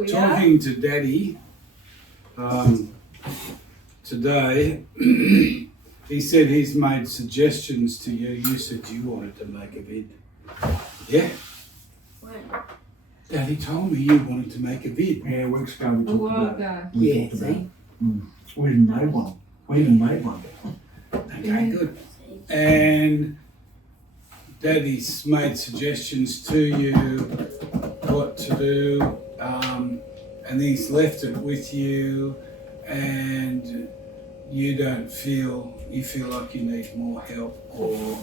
we talking to Daddy today. He said he's made suggestions to you. You said you wanted to make a vid. Yeah? When? Daddy told me you wanted to make a vid. Yeah, weeks ago we A talked while about it. ago. We Yeah, talked about see? it. We even made one. Okay, good. And Daddy's made suggestions to you what to do, and he's left it with you, and you feel like you need more help or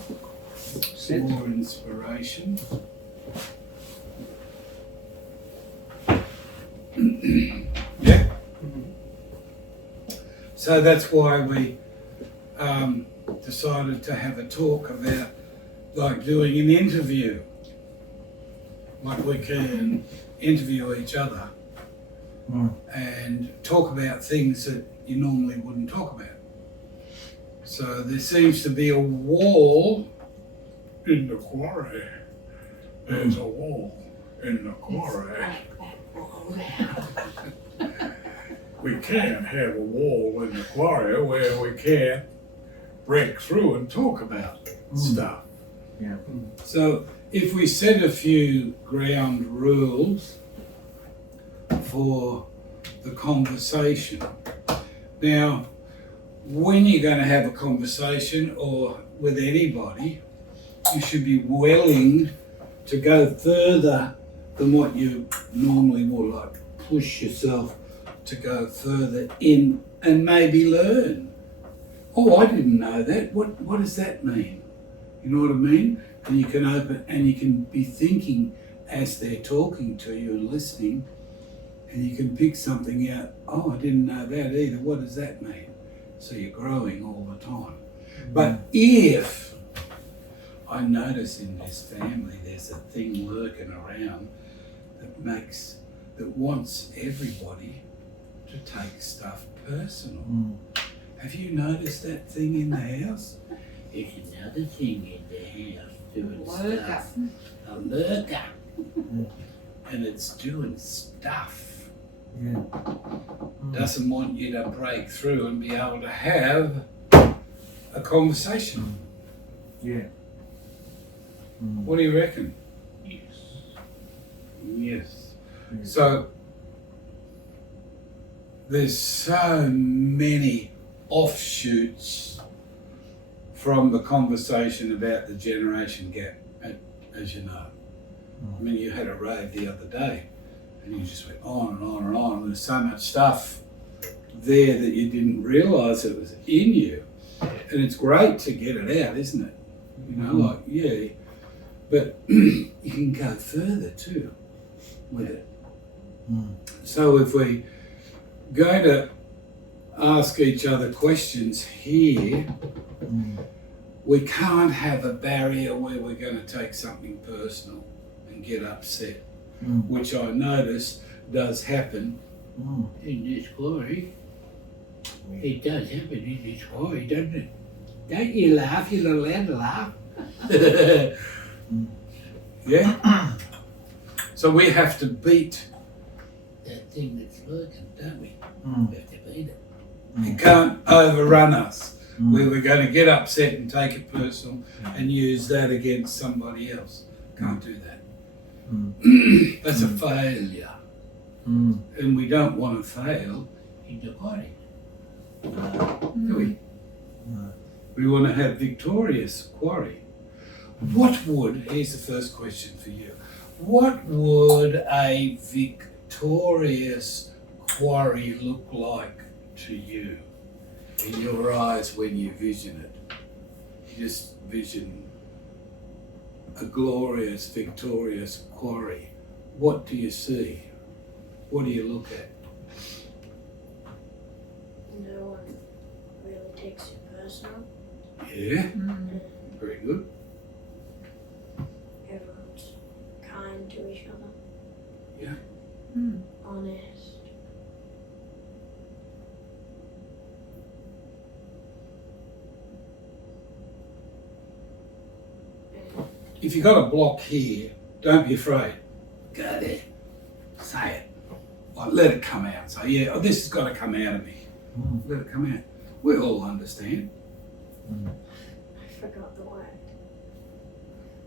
more inspiration. Yeah. So that's why we decided to have a talk about like doing an interview. Like we can interview each other and talk about things that you normally wouldn't talk about. So there seems to be a wall in the quarry. There's a wall in the quarry. We can't have a wall in the quarry where we can't break through and talk about stuff. Yeah. So if we set a few ground rules for the conversation. Now, when you're going to have a conversation or with anybody, you should be willing to go further than what you normally would, like push yourself to go further in and maybe learn. Oh, I didn't know that. What does that mean? You know what I mean? And you can open and you can be thinking as they're talking to you and listening, and you can pick something out. Oh, I didn't know that either. What does that mean? So you're growing all the time. But if I notice in this family there's a thing lurking around that wants everybody to take stuff personal. Have you noticed that thing in the house? There's another thing in the house doing stuff. A lurker. And it's doing stuff. Yeah. Doesn't want you to break through and be able to have a conversation. Yeah. What do you reckon? Yes. Yes. Yeah. So there's so many offshoots from the conversation about the generation gap, as you know. I mean, you had a rave the other day and you just went on and on and on. There's so much stuff there that you didn't realise it was in you. And it's great to get it out, isn't it? You know, like, yeah. But you can go further too with it. So if we go to ask each other questions here, we can't have a barrier where we're going to take something personal and get upset, which I notice does happen in this quarry. It does happen in this quarry, doesn't it? Don't you laugh, you're not allowed to laugh. Yeah? So we have to beat that thing that's lurking, don't we? We have to beat it. It can't overrun us, where we're going to get upset and take it personal and use that against somebody else. Can't do that. That's a failure. And we don't want to fail in the body. Do we? We want to have victorious quarry. Here's the first question for you. What would a victorious quarry look like to you in your eyes when you vision it? Just vision a glorious, victorious quarry. What do you see? What do you look at? No one really takes it personal. Yeah, very good. Everyone's kind to each other. Yeah. Honest. If you've got a block here, don't be afraid. Go there. Say it. let it come out. So yeah, oh, this has got to come out of me. Let it come out. We all understand. I forgot the word.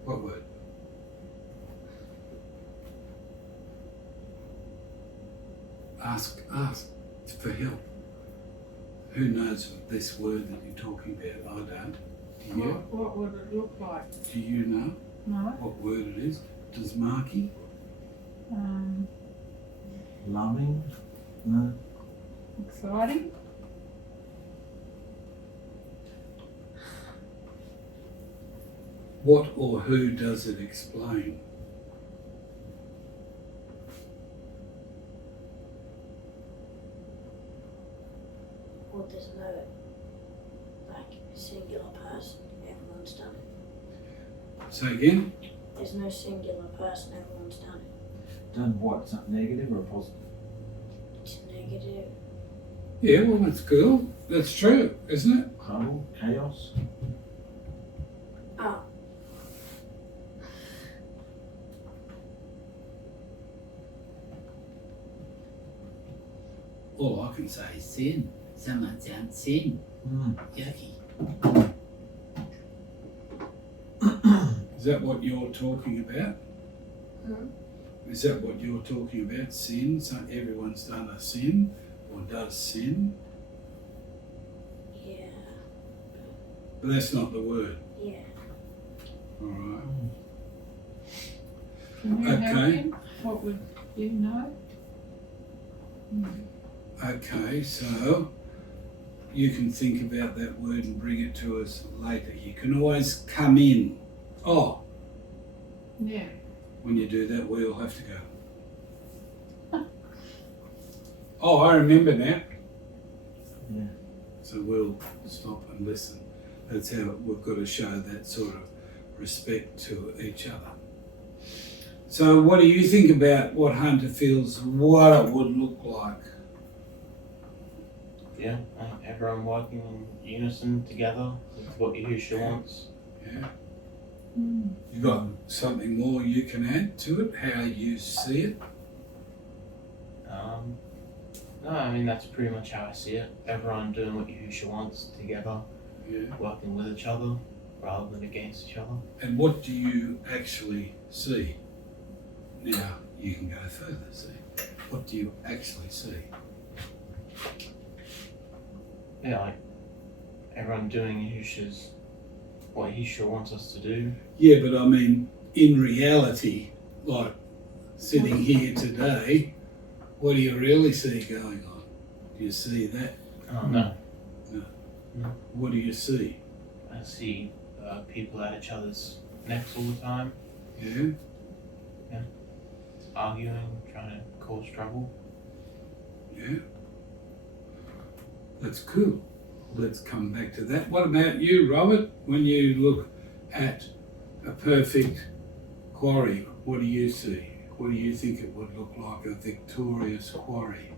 What word? Ask for help. Who knows this word that you're talking about? I don't. Do you? What would it look like? Do you know No. what word it is? Does Marky? Loving? No. Exciting? What or who does it explain? Well, there's no, like, singular person. Everyone's done it. Say again? There's no singular person. Everyone's done it. Done what? Something negative or positive? It's negative. Yeah, well, that's cool. That's true, isn't it? Trouble? Chaos? Oh, All I can say is sin. Someone's done sin. Yucky. Is that what you're talking about? Is that what you're talking about? Sin? So everyone's done a sin or does sin? yeah, But that's not the word. yeah. All right. Can you help Okay. him? What would you know? Okay, so you can think about that word and bring it to us later. You can always come in. Oh, Yeah. when you do that, we all have to go. Oh, I remember now. Yeah. So we'll stop and listen. That's how we've got to show that sort of respect to each other. So what do you think about what Hunter feels what it would look like? Yeah, everyone working in unison together with what Yahushua wants. Yeah. You got something more you can add to it, how you see it? No, I mean that's pretty much how I see it. Everyone doing what Yahushua wants together, Yeah. working with each other rather than against each other. And what do you actually see? Now, you can go further, see. What do you actually see? Yeah, like everyone doing what Yahushua wants us to do. Yeah, but I mean, in reality, like sitting here today, what do you really see going on? Do you see that? No. What do you see? I see people at each other's necks all the time, Yeah? arguing, trying to cause trouble. Yeah? That's cool. Let's come back to that. What about you, Robert? When you look at a perfect quarry, what do you see? What do you think it would look like, a victorious quarry?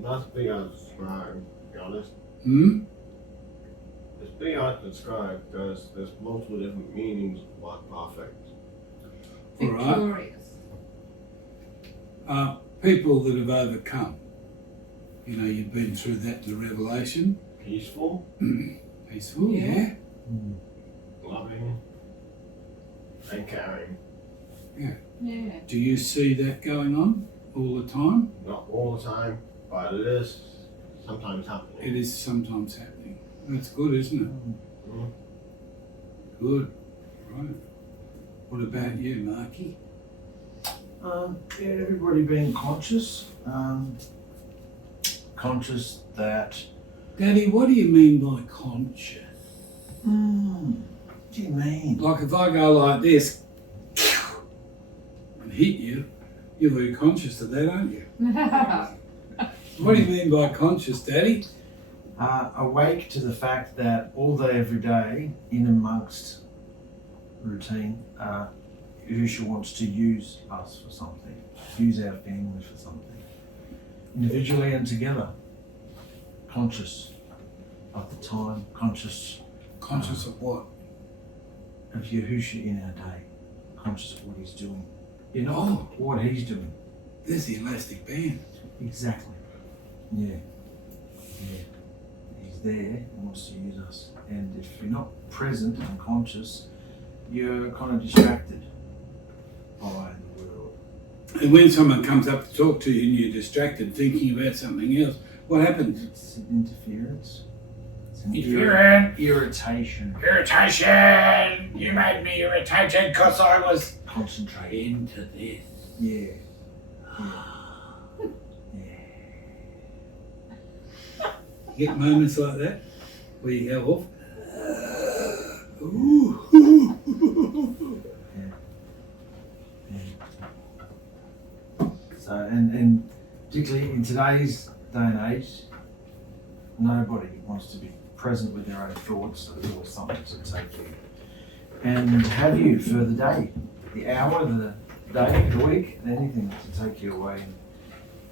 That's beyond described, to be honest. It's beyond described because there's multiple different meanings of what perfect. All right. Victorious. People that have overcome. You know, you've been through that in the Revelation. Peaceful, Peaceful, Yeah. loving, and caring. Yeah. Do you see that going on all the time? Not all the time, but it is sometimes It happening. is sometimes happening. That's good, isn't it? Mhm. Good. Right. What about you, Marky? Yeah, everybody being conscious. Conscious that. Daddy, what do you mean by conscious? What do you mean? Like if I go like this and hit you, you're very conscious of that, aren't you? What do you mean by conscious, Daddy? Awake to the fact that all day, every day, in amongst routine, Yahushua wants to use us for something, use our family for something, individually and together. Conscious of the time, conscious Conscious of what? of Yahushua in our day, conscious of what he's doing. You're not Oh. what he's doing. There's the elastic band. Exactly. Yeah. Yeah. He's there and wants to use us. And if you're not present and conscious, you're kind of distracted by the world. And when someone comes up to talk to you and you're distracted thinking about something else, what happens? It's an interference. It's an Interference. irritation. Irritation! You made me irritated because I was Concentrating. into this. Yeah. Yeah. You get moments like that where you go off. So, and particularly in today's day and age, nobody wants to be present with their own thoughts, so there's always something to take you and have you for the day, the hour, the day, the week, anything to take you away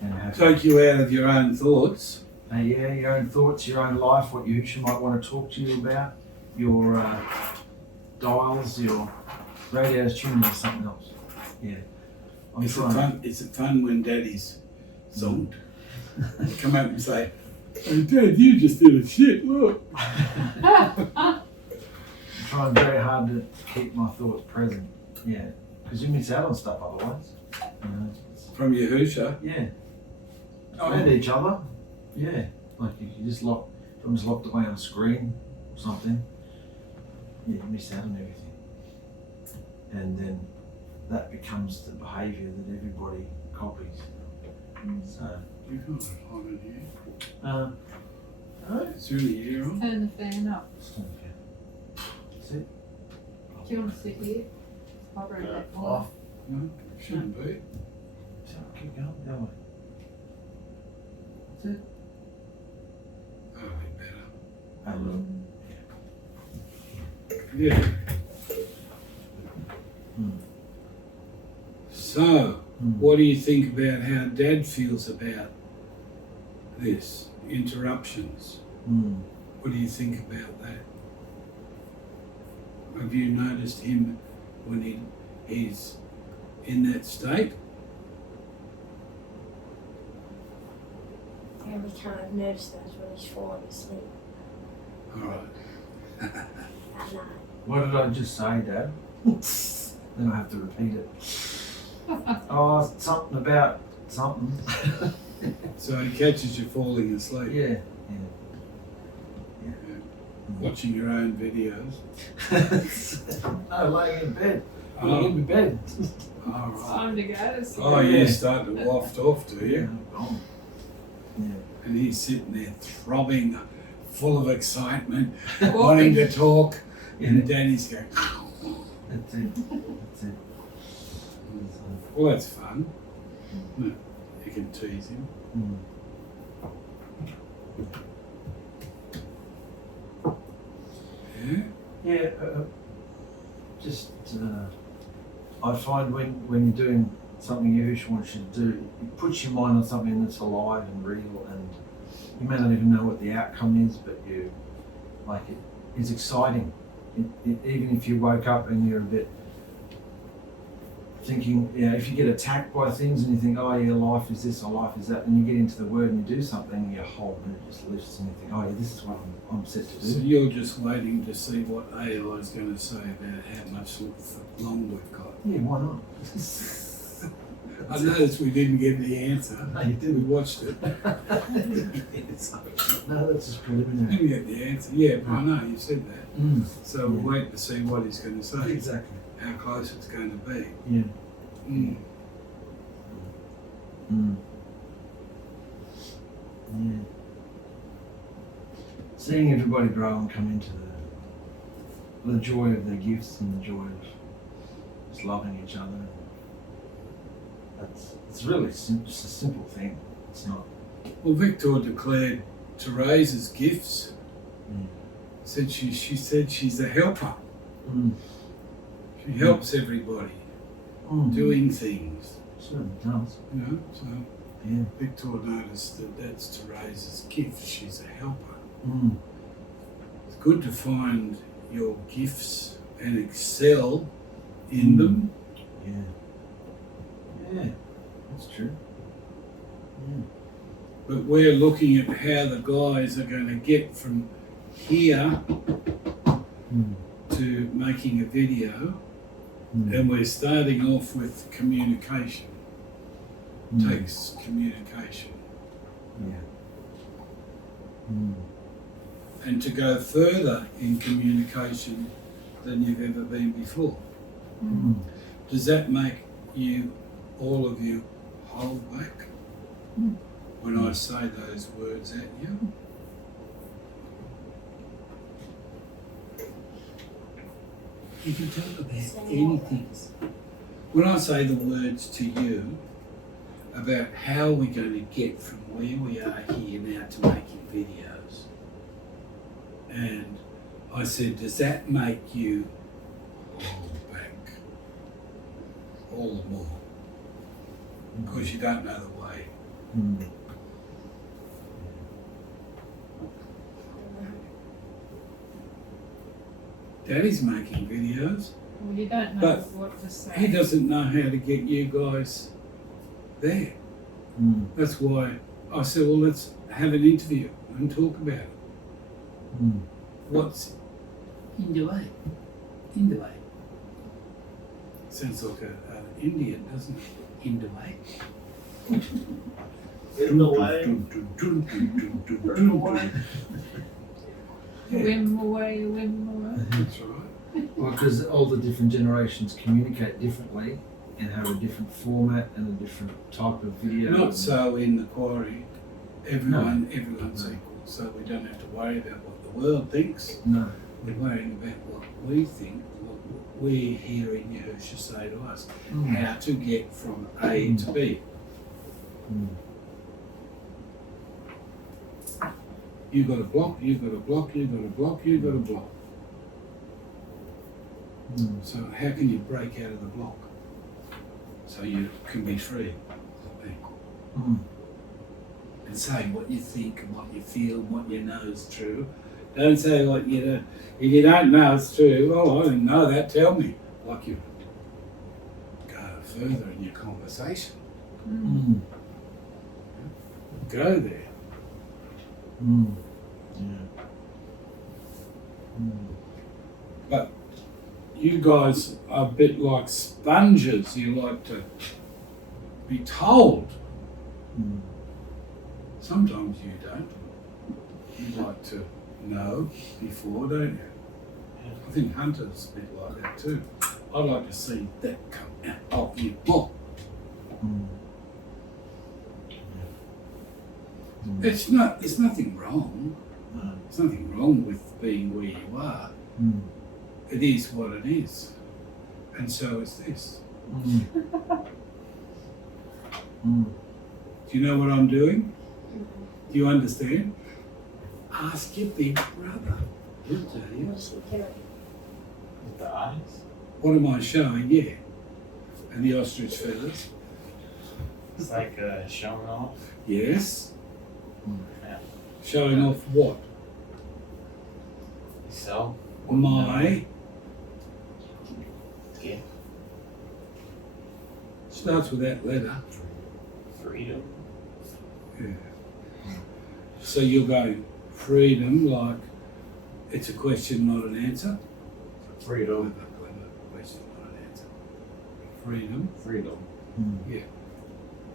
and have Take you out of your own thoughts. yeah, your own thoughts, your own life, what Yahusha might want to talk to you about, your dials, your radios tuned into something else. Yeah. I'm Is it trying. fun? Is it fun when Daddy's zoned? Come up and say, "Hey, Dad, you just did a shit. Look." I'm trying very hard to keep my thoughts present. Yeah, because you miss out on stuff otherwise. You know, From Yahusha. yeah, Oh, and each other. Yeah, like if you just someone's locked away on a screen or something, yeah, you miss out on everything. And then that becomes the behaviour that everybody copies. So, you can't hold it here. no, Is there any air on? Turn the fan up. it's not okay. That's it. Do you want to sit here? I'll bring that one. Off. No, shouldn't be. So keep going that way. That's it. That'll be better. Have a look. Yeah. Hmm. So, what do you think about how Dad feels about this? Interruptions. Mm. What do you think about that? Have you noticed him when he's in that state? The only time I've noticed that is when he's falling asleep All right. at night. What did I just say, Dad? Then I have to repeat it. Oh, something about something. So he catches you falling asleep, Yeah. watching your own videos. No, laying in bed. Oh. Laying in bed. All right. Time to go to sleep. Oh, you start to waft off, do you? Gone. Yeah. And he's sitting there throbbing, full of excitement, wanting to talk, and Daddy's going, That's it. That's it. well, that's fun. No, you can tease him. Mm. Yeah? Yeah, I find when you're doing something Yahushua wants you to do, it puts your mind on something that's alive and real, and you may not even know what the outcome is, but you like it. It's exciting. Even if you woke up and you're a bit thinking, if you get attacked by things and you think, oh yeah, life is this or life is that, and you get into the Word and you do something, and your whole mood just lifts, and you think, oh yeah, this is what I'm set to So do. you're just waiting to see what AI is going to say about how much long we've got. Yeah, why not? I noticed we didn't get the answer. No, you We didn't. watched it. No, that's just We preliminary. didn't get the answer. Yeah, but I know, you said that. Mm. So we'll wait to see what he's going to say, Exactly. how close it's going to be. Yeah. Mm. Mm. Yeah. Seeing everybody grow and come into the joy of their gifts and the joy of just loving each other. It's really just a simple thing. It's not. Well, Victor declared Teresa's gifts. Mm. She said she's a helper. Mm. She helps everybody Mm. doing things. Certainly does. You know, so Yeah. Victor noticed that that's Teresa's gift. She's a helper. Mm. It's good to find your gifts and excel in them. Yeah. That's true. But we're looking at how the guys are going to get from here to making a video, and we're starting off with communication. Takes communication. And to go further in communication than you've ever been before. Does that make you, all of you, hold back when I say those words at you? You can talk about anything. When I say the words to you about how we're going to get from where we are here now to making videos, and I said, does that make you hold back all the more? Because you don't know the way. Daddy's making videos. Well, you don't know But what to say. He doesn't know how to get you guys there. That's why I said, well, let's have an interview and talk about it. What's Hinduay? Hinduay. Sounds like an Indian, doesn't it? Hinduay. In the way. Whim away. That's right. Well, because all the different generations communicate differently and have a different format and a different type of video. Not so in the quarry. Everyone's equal, so we don't have to worry about what the world thinks. No. We're worrying about what we think, what we're hearing Yahusha say to us, how to get from A to B. You got a block, you got a block, you got a block, you got a block. So how can you break out of the block so you can be free? And say what you think and what you feel and what you know is true. Don't say what you don't. If you don't know it's true, oh, I didn't know that, tell me. Like you go further in your conversation. Go there. But you guys are a bit like sponges. You like to be told. Sometimes you don't. You like to know before, don't you? I think Hunter's a bit like that too. I'd like to see that come out of you more. There's nothing wrong. There's nothing wrong with being where you are. It is what it is. And so is this. Do you know what I'm doing? Do you understand? Ask your big brother. He'll tell you. What's he doing? With the eyes? What am I showing? Yeah. And the ostrich feathers? It's like showing off. Yes. Yeah. Showing off what? So, My. Yeah. Starts with that letter. Freedom. Yeah. So you're going freedom, like it's a question, not an answer. Freedom. Question, not an answer. Freedom. Freedom. Yeah.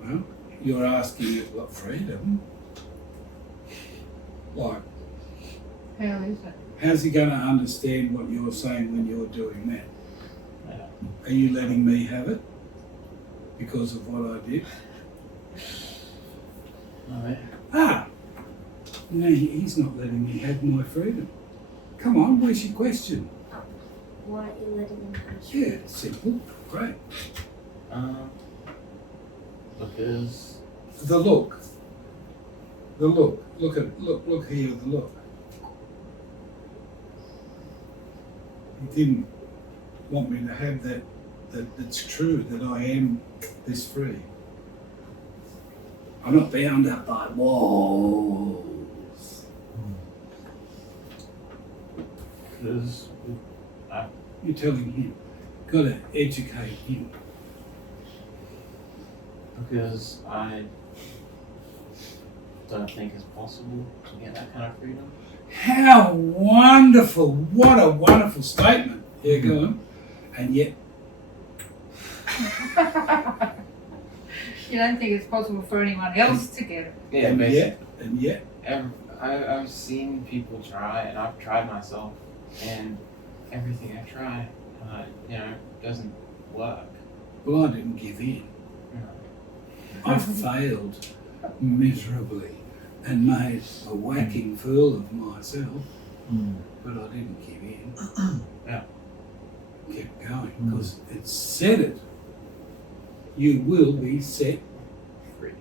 Well, you're asking it what freedom? Like, How is it? how's he going to understand what you're saying when you're doing that? Yeah. Are you letting me have it because of what I did? Alright. Ah! No, he's not letting me have my freedom. Come on, where's your question? Why aren't you letting him have his Yeah, simple. Great. Because The look. The look. Look here, the look. He didn't want me to have that it's true that I am this free. I'm not bound up by walls. because You're telling him. Gotta educate him. Because I don't think it's possible to get that kind of freedom. How wonderful! What a wonderful statement. Here you go. And yet, You don't think it's possible for anyone else to get it? Yeah, and basically. yet, I've seen people try, and I've tried myself, and everything I try, doesn't work. well, I didn't give in. I failed miserably and made a whacking fool of myself, but I didn't give in. Yeah. Kept going because it said it. You will be set free.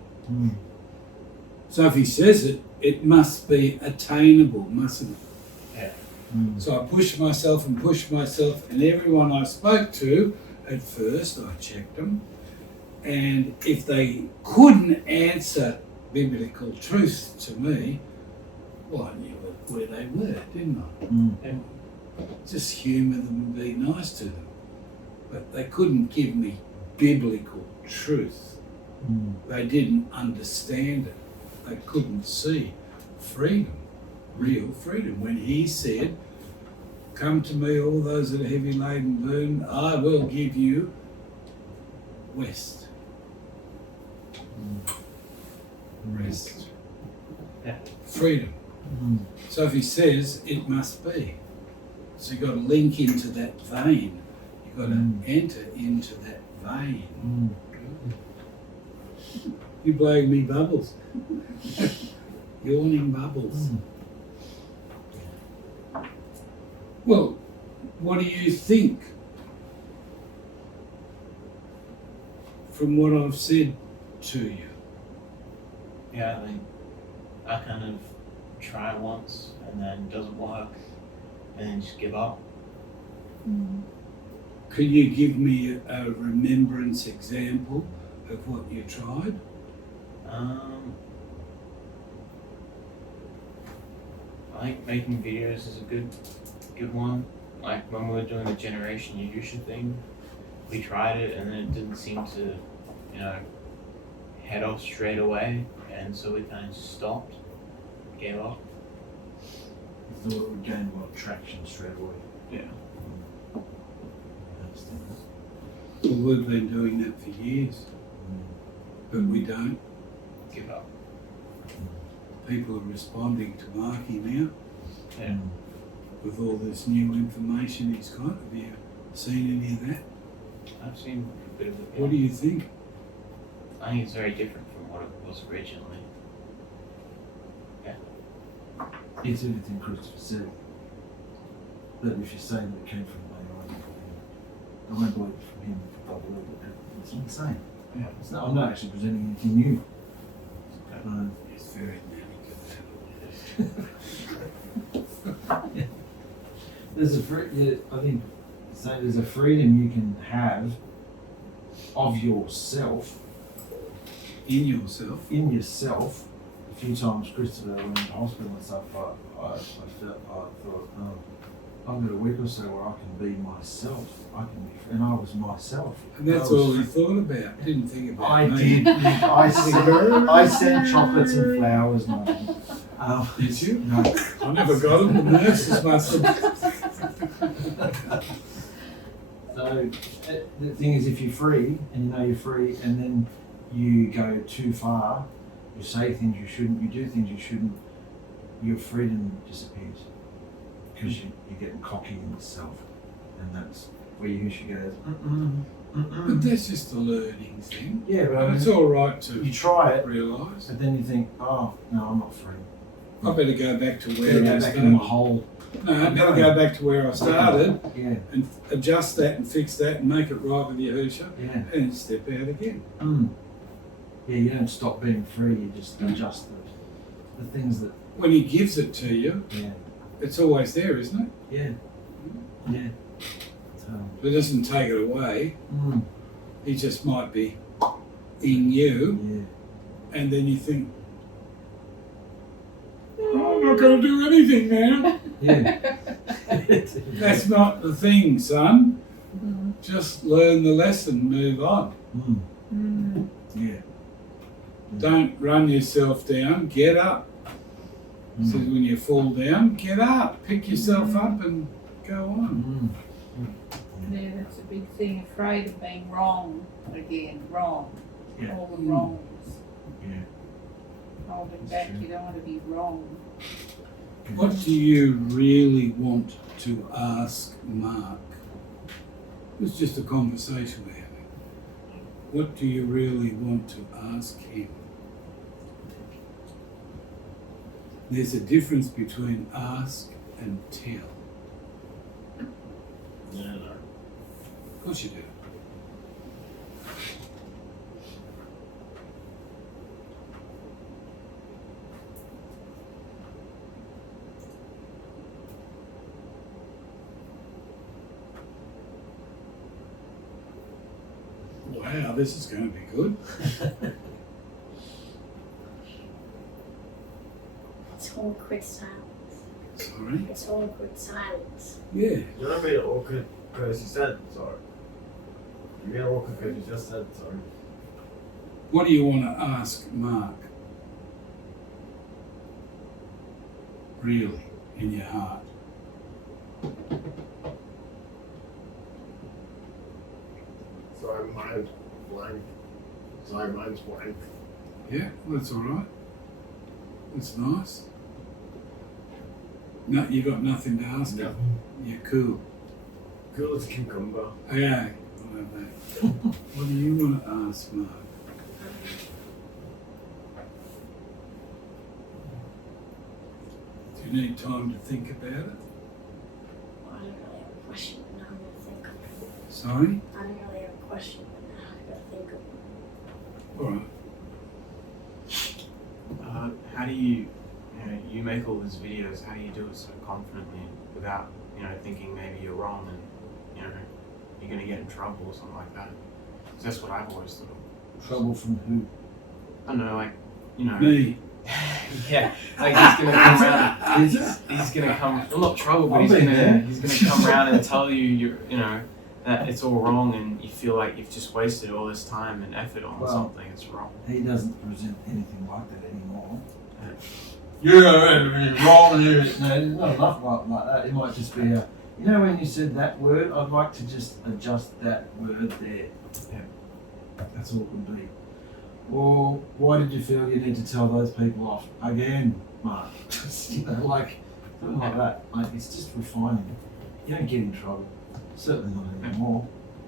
So if he says it, it must be attainable, mustn't it? Yeah. So I pushed myself, and everyone I spoke to, at first I checked them, and if they couldn't answer biblical truth to me, well, I knew where they were, didn't I? Yeah. Just humour them and be nice to them. But they couldn't give me biblical truth. They didn't understand it. They couldn't see freedom, real freedom. When he said, "Come to me, all those that are heavy laden and burdened, I will give you rest." Rest. Yeah. Freedom. So if he says, it must be. So you've got to link into that vein. You've got to enter into that vein. You're blowing me bubbles. Yawning bubbles. Well, what do you think from what I've said to you? Yeah, I think I kind of try once and then it doesn't work and then just give up. Could you give me a remembrance example of what you tried? I think making videos is a good one. Like when we were doing the Generation Yahusha thing, we tried it and then it didn't seem to, head off straight away, and so we kind of just stopped, gave up. I thought it would gain a lot of traction straight away. Yeah. I understand that. Well, we've been doing that for years, but we don't. Give up. People are responding to Marky now Yeah. with all this new information he's got. Have you seen any of that? I've seen a bit of it. What do you think? I think it's very different from what it was originally. It's everything Christopher said. That if you're saying that it came from my I won't believe it from him if I believe it. It's insane. Yeah. It's not, I'm not actually presenting anything new. It's very There's I think there's a freedom you can have of yourself, in yourself. A few times Christopher went to hospital and stuff, I thought, I've got a week or so where I can be myself. And I was myself. And that's all he thought about. Didn't think about I me. did. I sent chocolates and flowers. No. Did you? No. I never got them. The nurses must have. So the thing is, if you're free and you know you're free, and then you go too far, you say things you shouldn't, you do things you shouldn't, your freedom disappears because you're getting cocky in yourself, and that's where Yahusha goes. But that's just a learning thing. Yeah, but It's all right to you try it, realise. but then you think, oh no, I'm not free. I better go back to Better where I go back into my started. hole. No, I better go back to where I started Yeah, and adjust that and fix that and make it right with Yahusha yeah. and step out again. Yeah, you don't stop being free, you just adjust the things that, When he gives it to you, yeah, it's always there, isn't it? yeah, yeah. So, It doesn't take it away. He just might be in you, yeah. and then you think, oh, I'm not going to do anything now. Yeah. That's not the thing, son. Just learn the lesson, move on. Yeah. Don't run yourself down. Get up. Mm. So when you fall down, get up, pick yourself up, and go on. Yeah, that's a big thing, afraid of being wrong again, wrong. Yeah. All the wrongs. Yeah. Holding That's back, true. you don't want to be wrong. What do you really want to ask Mark? It's just a conversation we're having. What do you really want to ask him? There's a difference between ask and tell. Yeah, no. Of course you do. Wow, this is going to be good. It's awkward silence. Sorry? It's awkward silence. Yeah. You don't mean awkward because you said sorry. You mean awkward because you just said sorry. What do you want to ask Mark? Really, in your heart? Sorry, mine's blank. Sorry, mine's blank. Yeah, that's all right. That's nice. No, you got nothing to ask him. You're cool. Cool as a cucumber. Okay, I love that. What do you want to ask Mark? Do you need time to think about it? Well, I don't really have a question, but now I'm going to think of it. Sorry? I don't really have a question, but now I'm going to think of it. All right. How do you you make all these videos, how do you do it so confidently without, thinking maybe you're wrong and, you're going to get in trouble or something like that? 'Cause that's what I've always thought. Trouble from who? I don't know, Me. yeah, like he's gonna come around. He's gonna come. Well, not trouble, but he's gonna come around and tell you that it's all wrong, and you feel like you've just wasted all this time and effort on something. It's wrong. He doesn't present anything like that anymore. Yeah, Wrong. No, there's not enough like that. It might just be a. When you said that word, I'd like to just adjust that word there. Yeah. That's all it would be. Well, why did you feel you need to tell those people off again, Mark? Something like that. Like, it's just refining. You don't get in trouble. Certainly not anymore.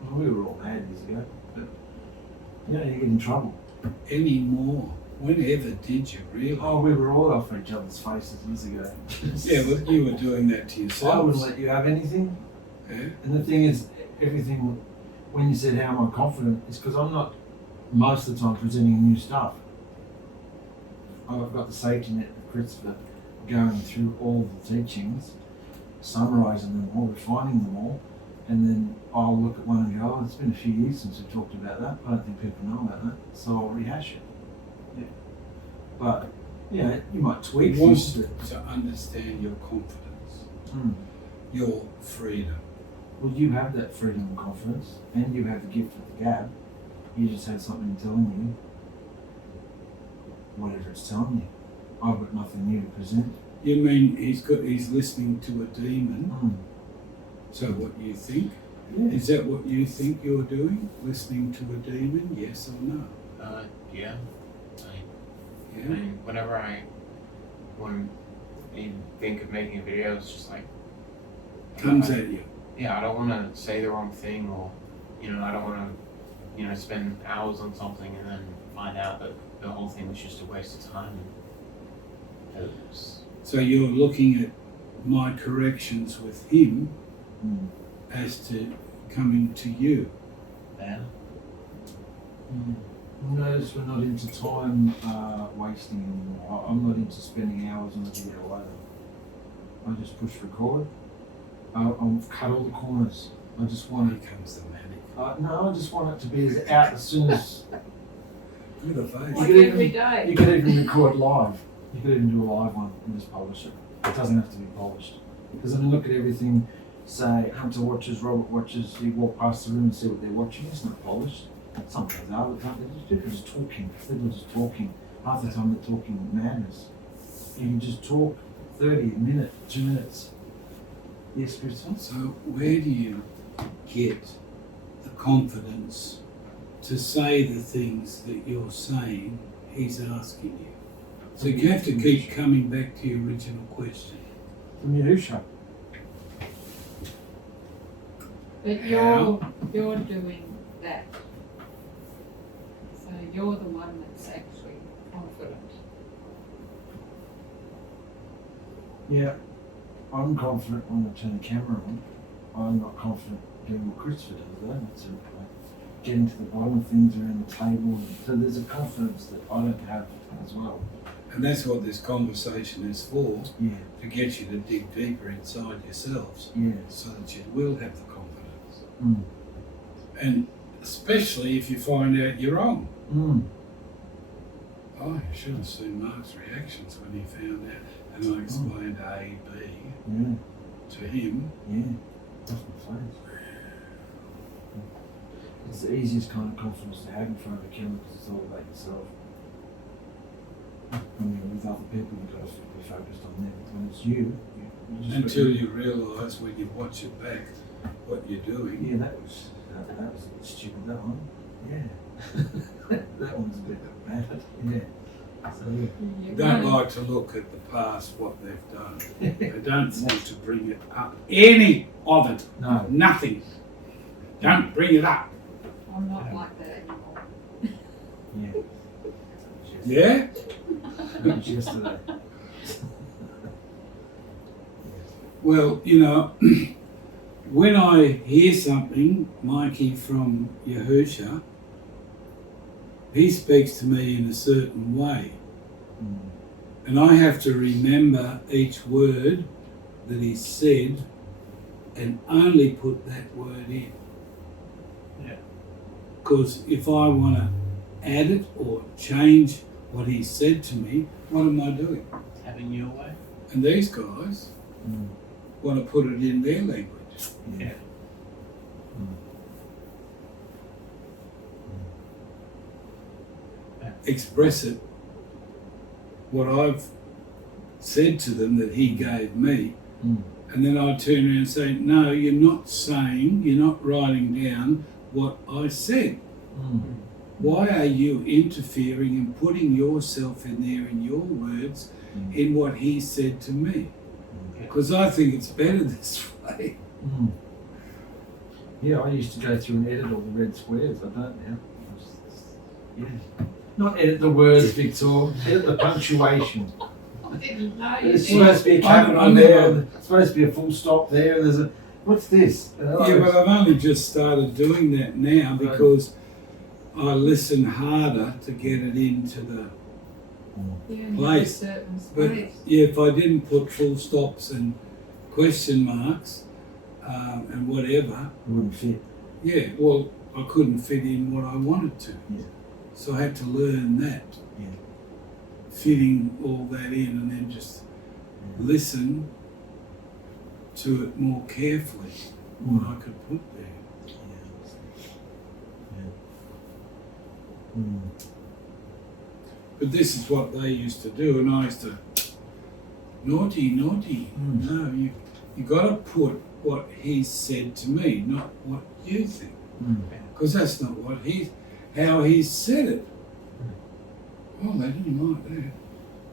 Well, we were all mad years ago, but you don't get in trouble. Anymore? Whenever did you really? Oh, we were all off each other's faces years ago. Yeah, but you were doing that to I yourself. wouldn't let you have anything. Yeah. And the thing is, everything, when you said how am I confident, it's because I'm not most of the time presenting new stuff. I've got the safety net of Christopher going through all the teachings, summarising them all, refining them all, and then I'll look at one and go, oh, it's been a few years since we talked about that. I don't think people know about that, so I'll rehash it. Yeah. But, you might tweak He wants things. to understand your confidence, Mm. your freedom. Well, you have that freedom and confidence, and you have the gift of the gab. You just had something telling you whatever it's telling you. I've got nothing new to present. You mean he's listening to a demon? Mm. So what you think? Yeah. Is that what you think you're doing? Listening to a demon? Yes or no? Yeah. I Yeah. mean, whenever I want to even think of making a video, it's just like Comes at you. I don't want to say the wrong thing, or I don't want to spend hours on something and then find out that the whole thing was just a waste of time. So you're looking at my corrections with him Mm. as to coming to you. Yeah. Notice we're not into time wasting anymore. I'm not into spending hours on a video either. I just push record. I'll cut all the corners. I just want Here it. comes the manic. No, I just want it to be out as soon as. Look at the face. Like could even- every day. You could even record live. You could even do a live one and just publish it. It doesn't have to be polished. Because I mean, look at everything. Say Hunter watches, Robert watches. You walk past the room and see what they're watching. It's not polished. Sometimes other times they're just talking. People are just talking. Half the time they're talking madness. You can just talk 30 minutes, 2 minutes. Yes, Crystal? So where do you get the confidence to say the things that you're saying he's asking you? So you have to keep coming back to your original question. From Yahusha. But you're doing that. So you're the one that's actually confident. Yeah, I'm confident when I turn the camera on. I'm not confident doing what Christopher does though. That's like getting to the bottom of things around the table. So there's a confidence that I don't have as well. And that's what this conversation is for, Yeah, to get you to dig deeper inside yourselves, yeah. so that you will have the confidence. Mm. And especially if you find out you're wrong. Mm. Oh, you should have seen Mark's reactions when he found out. And I explained A, B Yeah, to him. yeah. Off my face. It's the easiest kind of confidence to have in front of a camera because it's all about yourself. When you're with other people, you've got to be focused on them. When it's you just Until you realise when you watch it back what you're doing. Yeah, that was a bit stupid, that one. Yeah. That one's a bit bad. Yeah. So, yeah. Don't like to look at the past, what they've done. They don't want to bring it up. Any of it. No. Nothing. Don't bring it up. I'm not like that anymore. Yeah. Yeah? That was yesterday. Well, you know, when I hear something, Mikey, from Yahusha, he speaks to me in a certain way. Mm. And I have to remember each word that he said and only put that word in. Yeah. Because if I want to add it or change what he said to me, what am I doing? Having your way. And these guys Mm. want to put it in their language. Yeah. Express it, what I've said to them that he gave me, Mm. and then I turn around and say, no, you're not saying, you're not writing down what I said. Mm. Why are you interfering and putting yourself in there in your words in what he said to me? Because I think it's better this way. Mm. Yeah, I used to go through and edit all the red squares. I don't now. Yeah. Not edit the words, Victor. Edit the punctuation. I didn't know you There's did. supposed to be a capital there. There's supposed to be a full stop there. And there's a what's this? Yeah, but I've only just started doing that now because I listen harder to get it into the You only place. have a certain But space. yeah, if I didn't put full stops and question marks and whatever, It wouldn't fit. yeah, well, I couldn't fit in what I wanted to. Yeah. So I had to learn that. Yeah. Fitting all that in and then just listen to it more carefully, what I could put there. Yeah. Mm. But this is what they used to do, and I used to, naughty. Mm. No, you got to put what he said to me, not what you think. Mm. Because that's not how he said it. Oh, they didn't like that.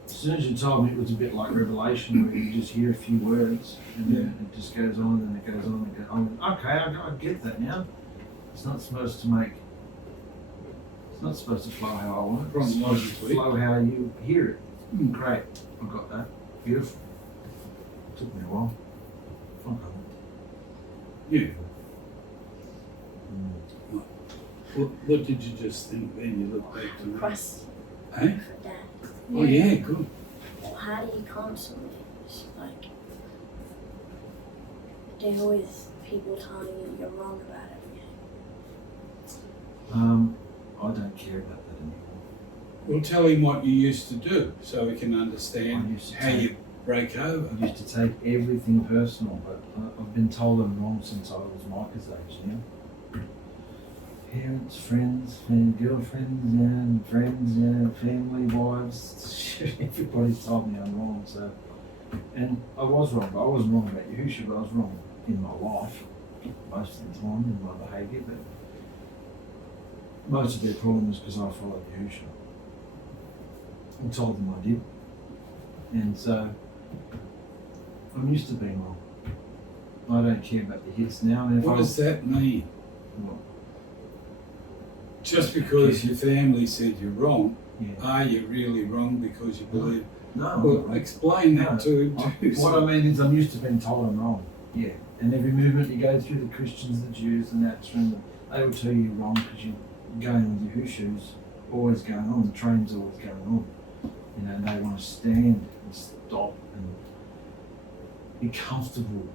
As soon as you told me it was a bit like Revelation, where you just hear a few words and then it just goes on and it goes on and goes on. Okay, I get that now. It's not supposed to flow how I want it. It's supposed to flow how you hear it. Great, I got that. Beautiful. Took me a while. Okay. Yeah. Mm. What did you just think then? You look back to me. Question Hey? for Dad. Oh yeah, good. Well, how do you constantly just like deal with people telling you you're wrong about everything? I don't care about that anymore. Well, tell him what you used to do so we can I understand used to how you break over. I used to take everything personal, but I've been told I'm wrong since I was Micah's age now. parents, friends, girlfriends, and friends, family, wives. Everybody's told me I'm wrong. So, and I was wrong. I wasn't wrong about Yahushua, but I was wrong in my life most of the time in my behaviour. But most of their problem was because I followed Yahushua and told them I did. And so I'm used to being wrong. I don't care about the hits now. And if What does that mean? Well, Just because your family said you're wrong, yeah. are you really wrong because you believe? No. Well, explain that to What I mean is I'm used to being told I'm wrong. Yeah. And every movement you go through, the Christians, the Jews, and that's when they will tell you you're wrong because you're going with Yahushua's always going on. The train's always going on. You know, and they want to stand and stop and be comfortable.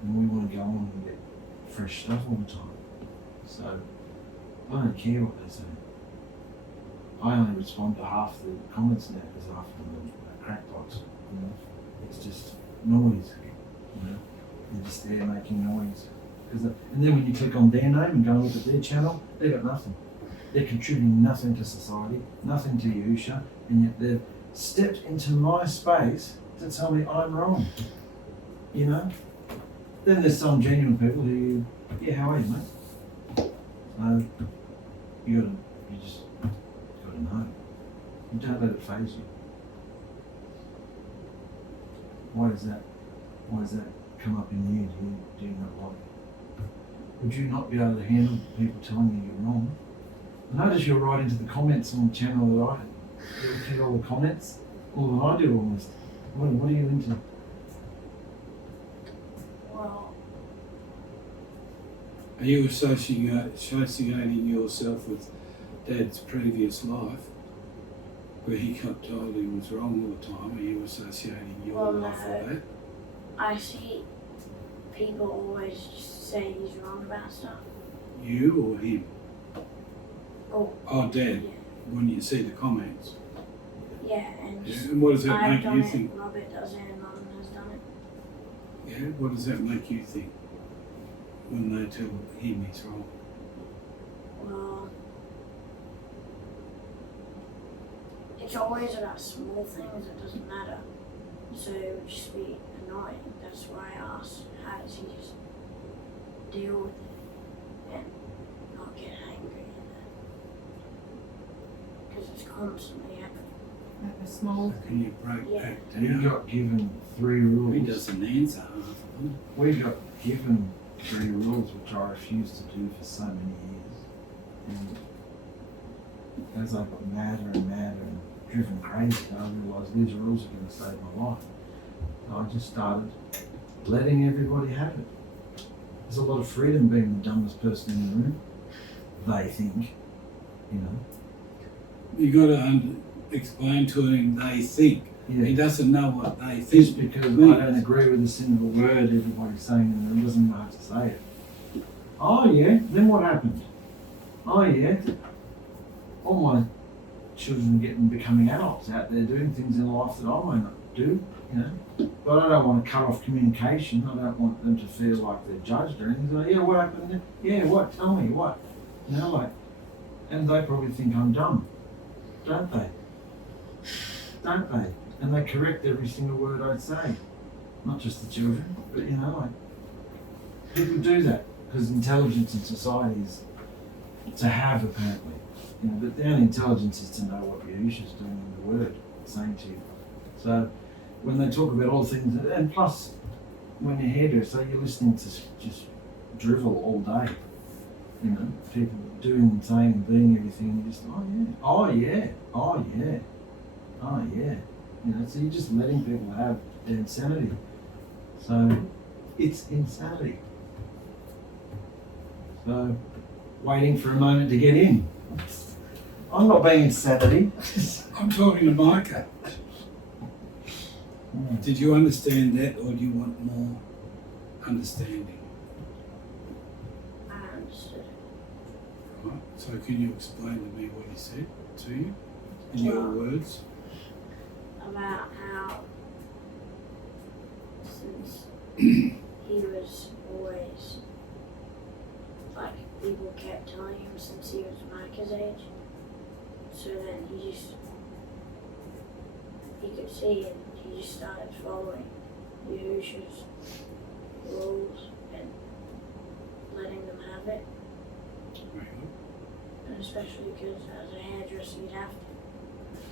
And we want to go on and get fresh stuff all the time. So I don't care what they say. I only respond to half the comments now because half of them are crackpots. You know, it's just noise. You know, they're just there making noise. And then when you click on their name and go and look at their channel, they've got nothing. They're contributing nothing to society, nothing to Yahushua, and yet they've stepped into my space to tell me I'm wrong. You know. Then there's some genuine people who, yeah, how are you, mate? So you just gotta know. You don't let it faze you. Why does that come up in you? Do you not like it? Would you not be able to handle people telling you you're wrong? Notice you're right into the comments on the channel that I look at all the comments, more than I do almost. What are you into? Well, Are you associating yourself with Dad's previous life, where he kept told he was wrong all the time? Are you associating your life with that? I see people always just say he's wrong about stuff. You or him? Oh, Dad. yeah. When you see the comments. Yeah, and Yeah. And what does that I've make done you it, think? Robert does it, and Mum has done it. Yeah. What does that make you think when they tell him he's wrong? Well, it's always about small things, it doesn't matter. So it would just be annoying. That's why I asked, how does he just deal with it and not get angry at it? Because it's constantly happening. Like a small Can you break Yeah. that We down? got given 3 rules. He doesn't answer half of them. We got given 3 rules which I refused to do for so many years. And as I got madder and madder and driven crazy, I realised these rules are going to save my life. So I just started letting everybody have it. There's a lot of freedom being the dumbest person in the room. They think, you know. You got to explain to him they think. Yeah. He doesn't know what they Just think. because I don't agree with a single word everybody's saying in the room doesn't know how to say it. Oh yeah, then what happened? Oh yeah, all my children becoming adults out there doing things in life that I may not do, you know. But I don't want to cut off communication. I don't want them to feel like they're judged or anything. So, yeah, what happened? Yeah, what? Tell me what? You know, like, and they probably think I'm dumb, don't they? Don't they? And they correct every single word I say. Not just the children, but you know, like, people do that because intelligence in society is to have, apparently. You know, but the only intelligence is to know what Yahushua's doing in the Word, saying to you. So when they talk about all things, and plus, when you're hairdresser, you're listening to just drivel all day. You know, people doing and saying and being everything, and you're just, oh yeah, oh yeah, oh yeah, oh yeah. You know, so you're just letting people have their insanity. So it's insanity. So waiting for a moment to get in. I'm not being insanity. I'm talking to Micah. Did you understand that, or do you want more understanding? I understood it. Right. So can you explain to me what he said to you in your words? About how since he was always like people kept telling him since he was Micah's age. So then he could see and he just started following Yahusha's rules and letting them have it. And especially because as a hairdresser you'd have to.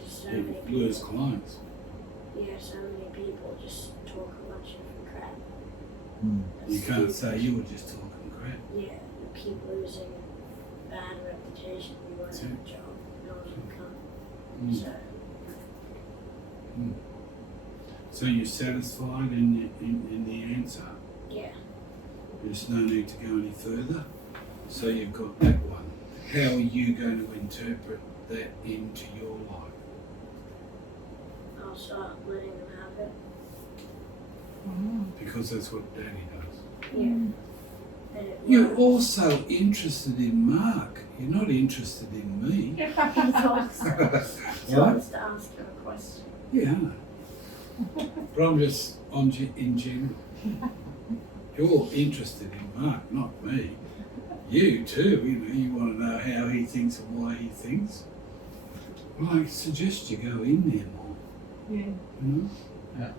There's so many people. Lose clients. Yeah, so many people just talk a bunch of crap. You can't say you were just talking crap. Yeah, you keep losing a bad reputation. You won't have a job. No one will come. So. So you're satisfied in the answer? Yeah. There's no need to go any further. So you've got that one. How are you going to interpret that into your life? I'll start letting them have it. Because that's what Daddy does. Yeah. And it You're works. also interested in Mark. You're not interested in me. He wants to ask him a question. Yeah. But I'm just in general. You're interested in Mark, not me. You too, you want to know how he thinks and why he thinks. Well, I suggest you go in there more. Yeah. Yeah.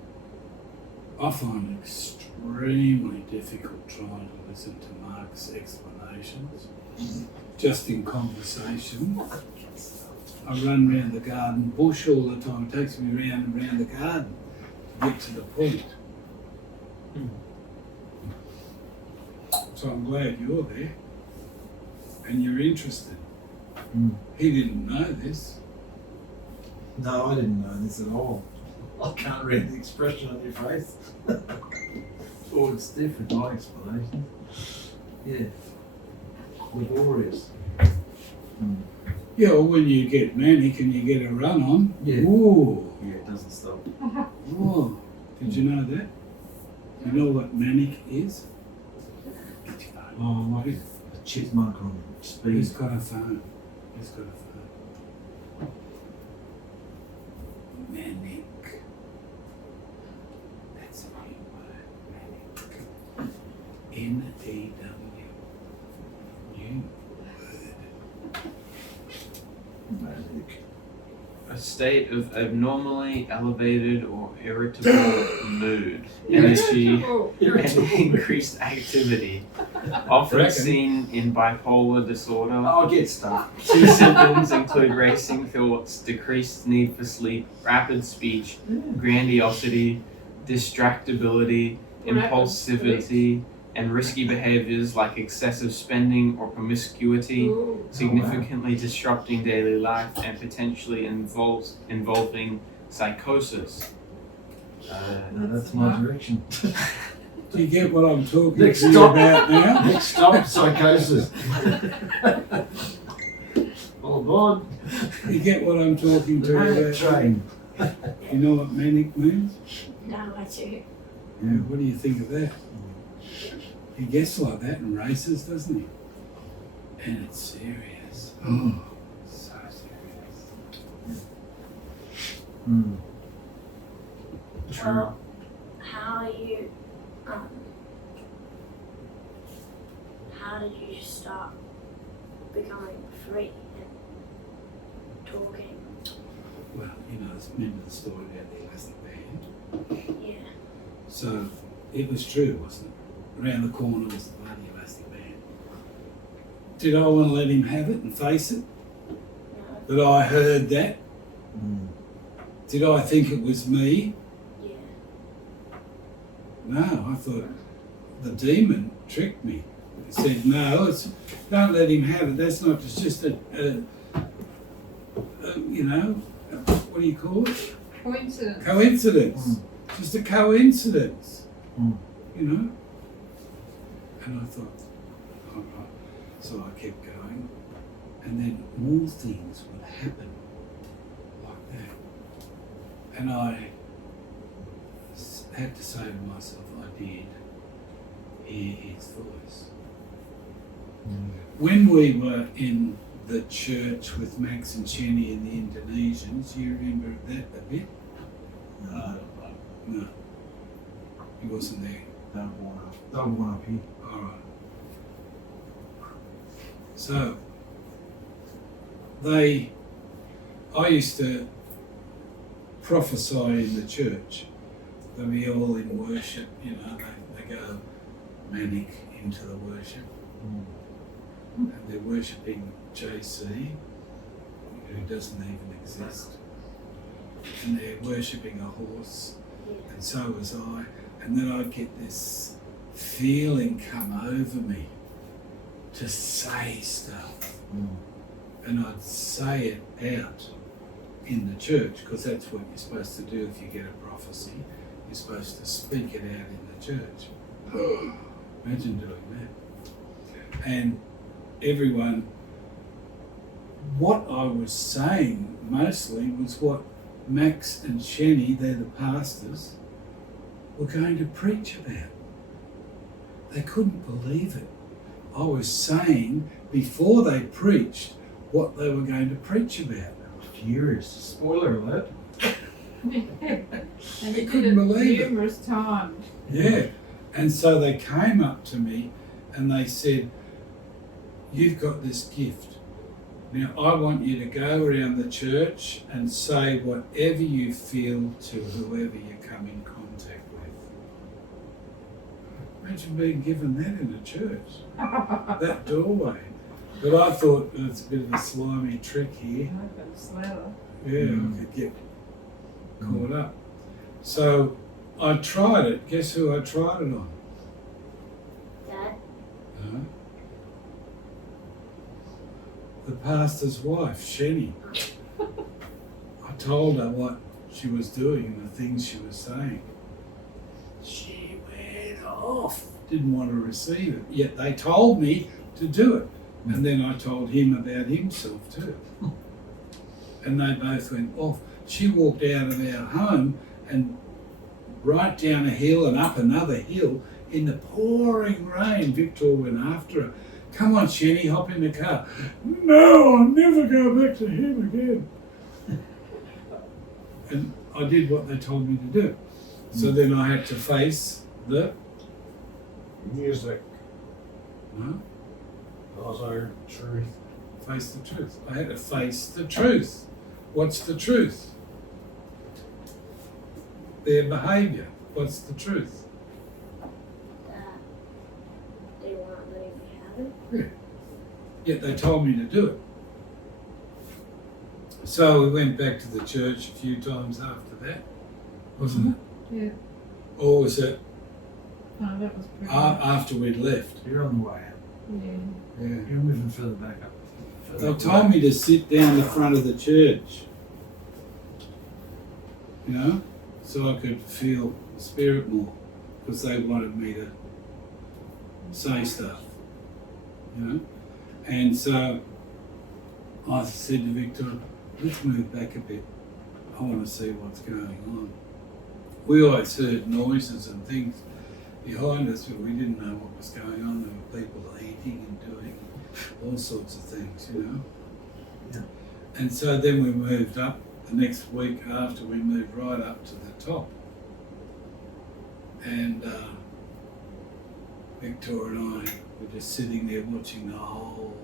I find it extremely difficult trying to listen to Mark's explanations, just in conversation. I run around the garden bush all the time. It takes me round and round the garden to get to the point. So I'm glad you're there and you're interested. He didn't know this. No, I didn't know this at all. I can't read the expression on your face. Oh, it's different, my explanation. Yeah. Laborious. Yeah, well, when you get manic and you get a run on, Yeah. ooh, Yeah, it doesn't stop. ooh. Did you know that? You know what manic is? Oh, like a chipmunk on speed. He's got a phone. He's got a phone. Manic. That's a new word. Manic. N-E-W. New word. Magic. A state of abnormally elevated or irritable mood, energy, and increased activity, often Reckon. seen in bipolar disorder. I'll get stuck. Key symptoms include racing thoughts, decreased need for sleep, rapid speech, grandiosity, distractibility, impulsivity, and risky behaviors like excessive spending or promiscuity, significantly disrupting daily life and potentially involving psychosis. No, that's my direction. Do you get what I'm talking Next to you stop. about now? Next stop, psychosis. All aboard. You get what I'm talking to you Manic about? train. You know what manic means? No, I do. Yeah, what do you think of that? He gets like that in races, doesn't he? And it's serious. Oh, so serious. Well, how did you start becoming free and talking? Well, remember the story about the elastic band? Yeah. So, it was true, wasn't it? Around the corner was the bloody elastic band. Did I want to let him have it and face it? No. That I heard that? Did I think it was me? Yeah. No, I thought the demon tricked me. He said, no, don't let him have it. That's not, it's just what do you call it? Coincidence. Coincidence. Just a coincidence. And I thought, all right. So I kept going. And then more things would happen like that. And I had to say to myself, I did hear his voice. When we were in the church with Max and Chenny and the Indonesians, you remember that a bit? No. He wasn't there. Don't warm up here. All right. So I used to prophesy in the church. They'll be all in worship, you know, they go manic into the worship. And they're worshipping JC, who doesn't even exist. And they're worshipping a horse, and so was I. And then I'd get this feeling come over me to say stuff. And I'd say it out in the church, because that's what you're supposed to do if you get a prophecy. You're supposed to speak it out in the church. Imagine doing that. And everyone, what I was saying mostly was what Max and Shenny, they're the pastors, were going to preach about. They couldn't believe it. I was saying before they preached what they were going to preach about. Furious. Spoiler alert. And They you did couldn't it believe it. numerous times. Yeah. And so they came up to me and they said, "You've got this gift. Now I want you to go around the church and say whatever you feel to whoever you come in contact with." Imagine being given that in a church, that doorway. But I thought it's a bit of a slimy trick here. Yeah, I could get caught up. So I tried it. Guess who I tried it on? Dad? No. The pastor's wife, Shenny. I told her what she was doing and the things she was saying. She went off. Didn't want to receive it. Yet they told me to do it. And then I told him about himself too. And they both went off. She walked out of our home and right down a hill and up another hill in the pouring rain. Victor went after her. "Come on, Shenny, hop in the car." "No, I'll never go back to him again." And I did what they told me to do. So then I had to face the Music. no, Also truth. face the truth. I had to face the truth. What's the truth? Their behaviour. What's the truth? That they weren't letting me have it. Yet they told me to do it. So we went back to the church a few times after that, wasn't it? Yeah. Or was it Oh, that was pretty. after we'd left? You're on the way out. Yeah. Yeah. You're moving further back up. They told me to sit down the front of the church, you know, so I could feel the Spirit more, because they wanted me to say stuff, you know. And so I said to Victor, "Let's move back a bit. I want to see what's going on." We always heard noises and things behind us, but we didn't know what was going on. There were people eating and doing all sorts of things, you know. Yeah. And so then we moved up. The next week after, we moved right up to the top. And Victor and I were just sitting there watching the whole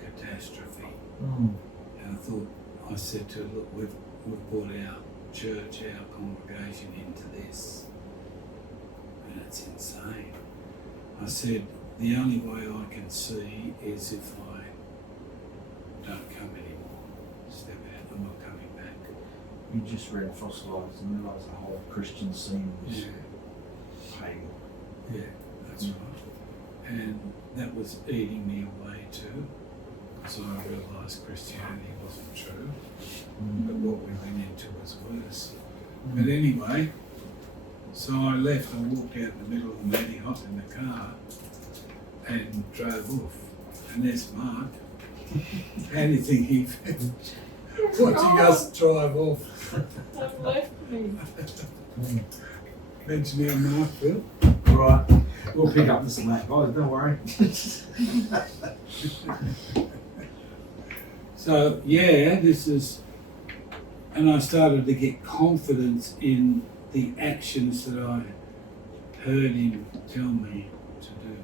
catastrophe. And I said to her, "Look, we've brought our church, our congregation into this. And it's insane." I said, "The only way I can see is if I don't come anymore. Step out, I'm not coming back." You just read Fossilized and realised the whole Christian scene was Yeah, pagan. yeah, that's right. And that was eating me away too, because I realised Christianity wasn't true, but what we went into was worse. But anyway, so I left. I walked out in the middle of the meeting, hopped in the car, and drove off. And there's Mark. How do you think he felt watching us drive off? That left me. Mention how Mark felt. Right, we'll pick up this lap, guys, don't worry. So yeah, this is, and I started to get confidence in the actions that I heard him tell me to do.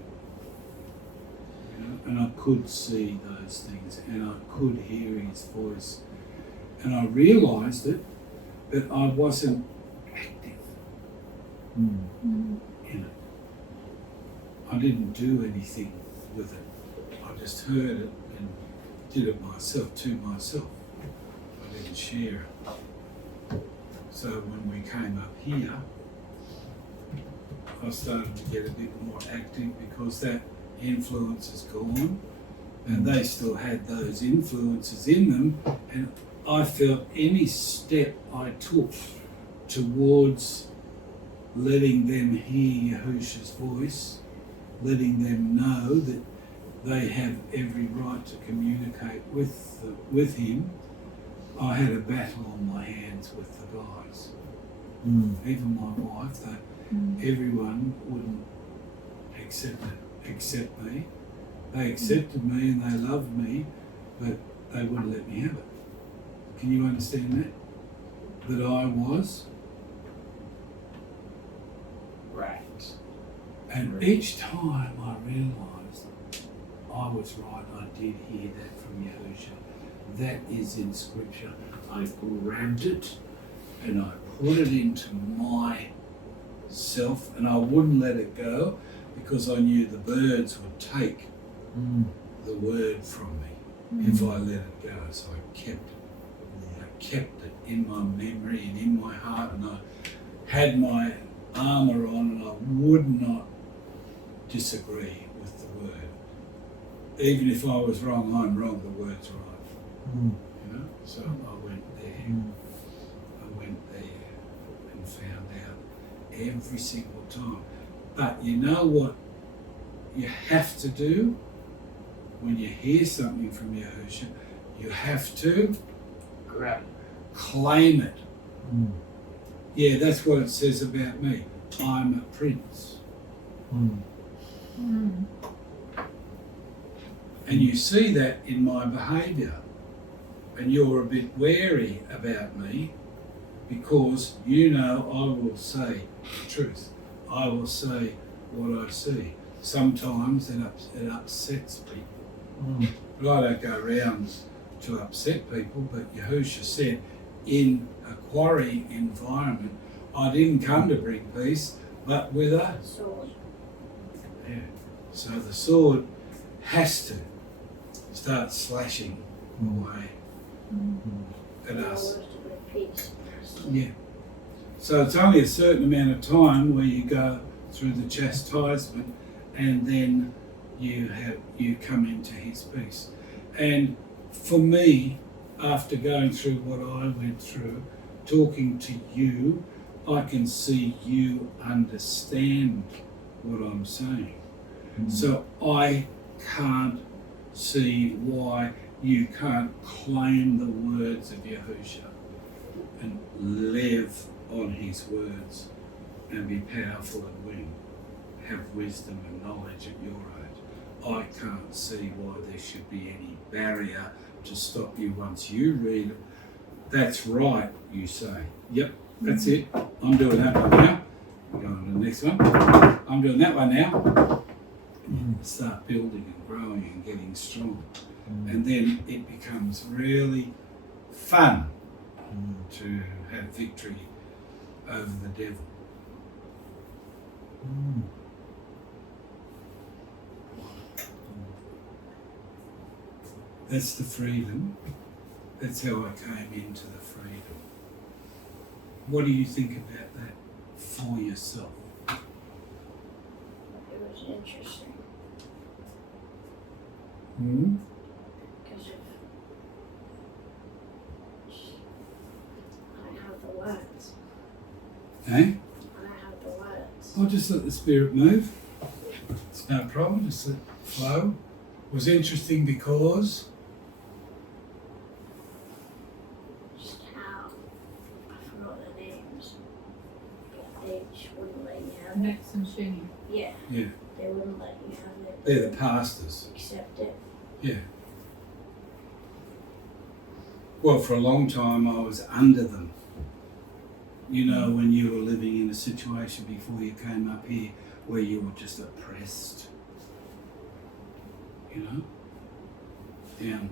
You know? and I could see those things, and I could hear his voice, and I realised it, but I wasn't active in it. I didn't do anything with it. I just heard it and did it myself, to myself. I didn't share it. So when we came up here, I started to get a bit more active because that influence is gone, and they still had those influences in them, and I felt any step I took towards letting them hear Yahusha's voice, letting them know that they have every right to communicate with him, I had a battle on my hands with the guys. Even my wife, everyone wouldn't accept me. They accepted me and they loved me, but they wouldn't let me have it. Can you understand that? That I was? Right. And each time I realised I was right, I did hear that from Yahusha. That is in Scripture. I grabbed it and I put it into myself, and I wouldn't let it go because I knew the birds would take the word from me if I let it go. So I kept it. I kept it in my memory and in my heart, and I had my armour on, and I would not disagree with the word. Even if I was wrong, I'm wrong, the word's right. You know? So I went there. I went there and found out every single time. But you know what you have to do when you hear something from Yahusha? You have to Grab. claim it. Yeah, that's what it says about me. I'm a prince. And you see that in my behaviour. And you're a bit wary about me because you know I will say the truth. I will say what I see. Sometimes it upsets people. But I don't go around to upset people, but Yahusha said in a quarry environment, I didn't come to bring peace, but with a Sword. Yeah. So the sword has to start slashing away at us. Peace. Yeah. So it's only a certain amount of time where you go through the chastisement, and then you come into his peace. And for me, after going through what I went through, talking to you, I can see you understand what I'm saying. So I can't see why you can't claim the words of Yahusha and live on his words and be powerful and win, have wisdom and knowledge at your age. I can't see why there should be any barrier to stop you once you read it. That's right, you say. Yep, that's it. I'm doing that one now. We're going to the next one. I'm doing that one now. Start building and growing and getting strong. And then it becomes really fun to have victory over the devil. That's the freedom. That's how I came into the freedom. What do you think about that for yourself? It was interesting Hmm? because I don't have the words. Eh? I don't have the words. I'll just let the spirit move. It's no problem, just let it flow. It was interesting because Just how I forgot their names. But they just wouldn't let you have it. Max and Shinny. Yeah. Yeah. They wouldn't let you have it. they're the pastors. Accept it. Yeah. Well, for a long time I was under them. You know, when you were living in a situation before you came up here where you were just oppressed. you know, down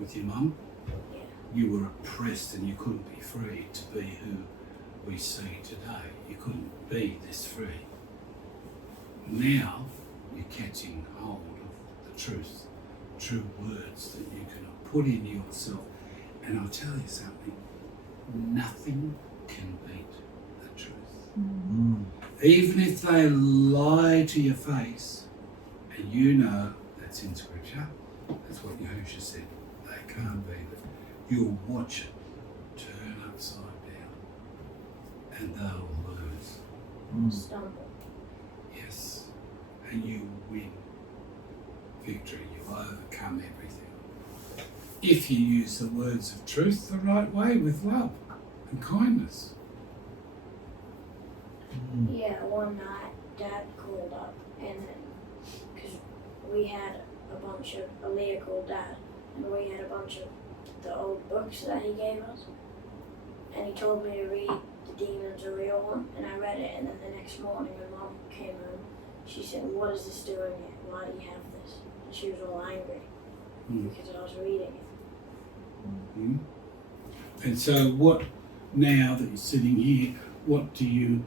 with your mum. Yeah. You were oppressed and you couldn't be free to be who we see today. You couldn't be this free. Now you're catching hold of the truth, true words that you can put in yourself. And I'll tell you something, nothing can beat the truth. Mm. Even if they lie to your face, and you know that's in scripture, that's what Yahusha said, they can't beat it. You'll watch it turn upside down and they'll lose. Mm. Stumble. Yes. And you win victory, you overcome everything. If you use the words of truth the right way with love and kindness. Mm. Yeah, one night Dad called up and then, because we had a bunch of, Aaliyah called Dad, and we had a bunch of the old books that he gave us. And he told me to read The Demons Are Real one, and I read it, and then the next morning when Mom came home, she said, "What is this doing here? Why do you have this?" And she was all angry because I was reading it. Mm. And so what, now that you're sitting here, what do you,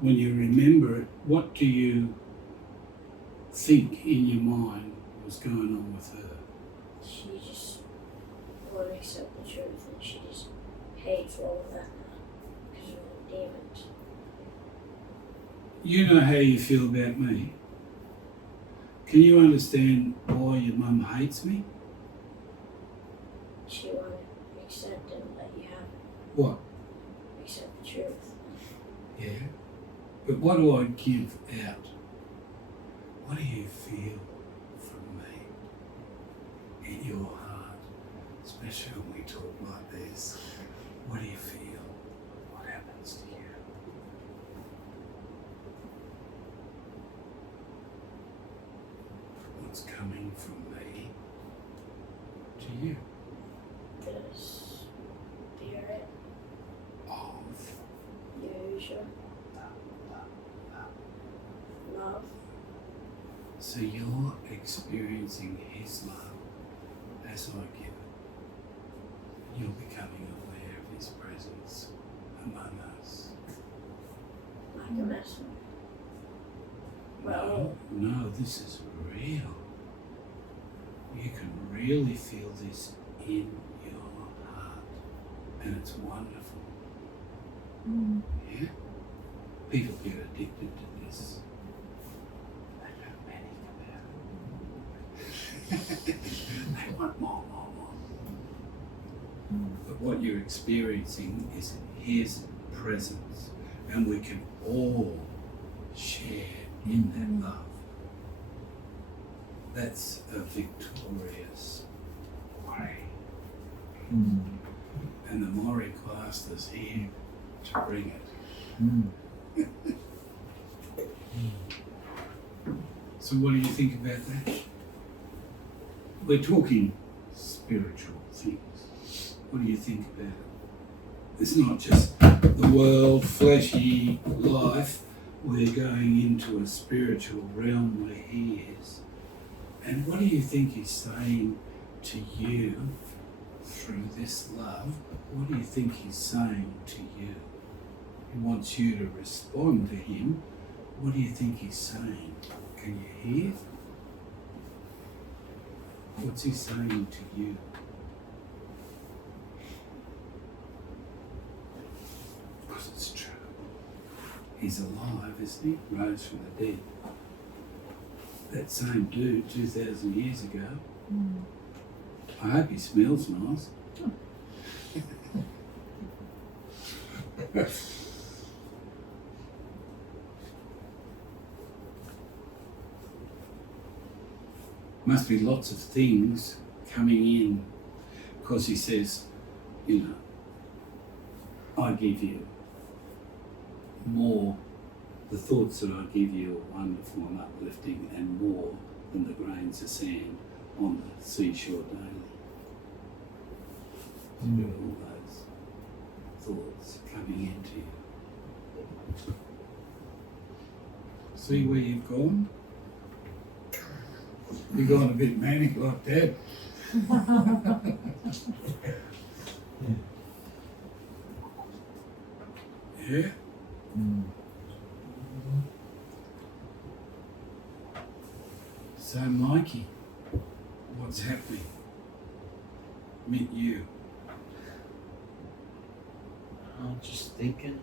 when you remember it, what do you think in your mind was going on with her? She just won't accept the truth, and she just hates all of that now because of the demons. You know how you feel about me. Can you understand why your mum hates me? She won't accept and let you have it. What? Accept the truth. Yeah. But what do I give out? What do you feel from me in your heart? Especially when we talk like this. What do you feel? What happens to you? What's coming from me to you? The spirit Of Yahusha. Love. So you're experiencing His love as I give it. You're becoming aware of His presence among us. Like a messenger. Well, No, this is real. You can really feel this in your heart, and it's wonderful. Yeah? People get addicted to this. They don't panic about it. They want more. But what you're experiencing is His presence, and we can all share in that love. That's a victorious way. Mm. And the 𝗪𝗓𝗧𝗓 is here to bring it. Mm. So what do you think about that? We're talking spiritual things. What do you think about it? It's not just the world, fleshy life. We're going into a spiritual realm where He is. And what do you think He's saying to you through this love? What do you think He's saying to you? He wants you to respond to Him. What do you think He's saying? Can you hear? What's He saying to you? Because it's true. He's alive, isn't He? Rose from the dead. That same dude 2,000 years ago. I hope he smells nice. Must be lots of things coming in, because He says, you know, I give you more. The thoughts that I give you are wonderful and uplifting, and more than the grains of sand on the seashore daily. To do all those thoughts coming into you. See where you've gone? You're going a bit manic like that. Yeah. So, Mikey, what's happening? Meet you. I'm just thinking.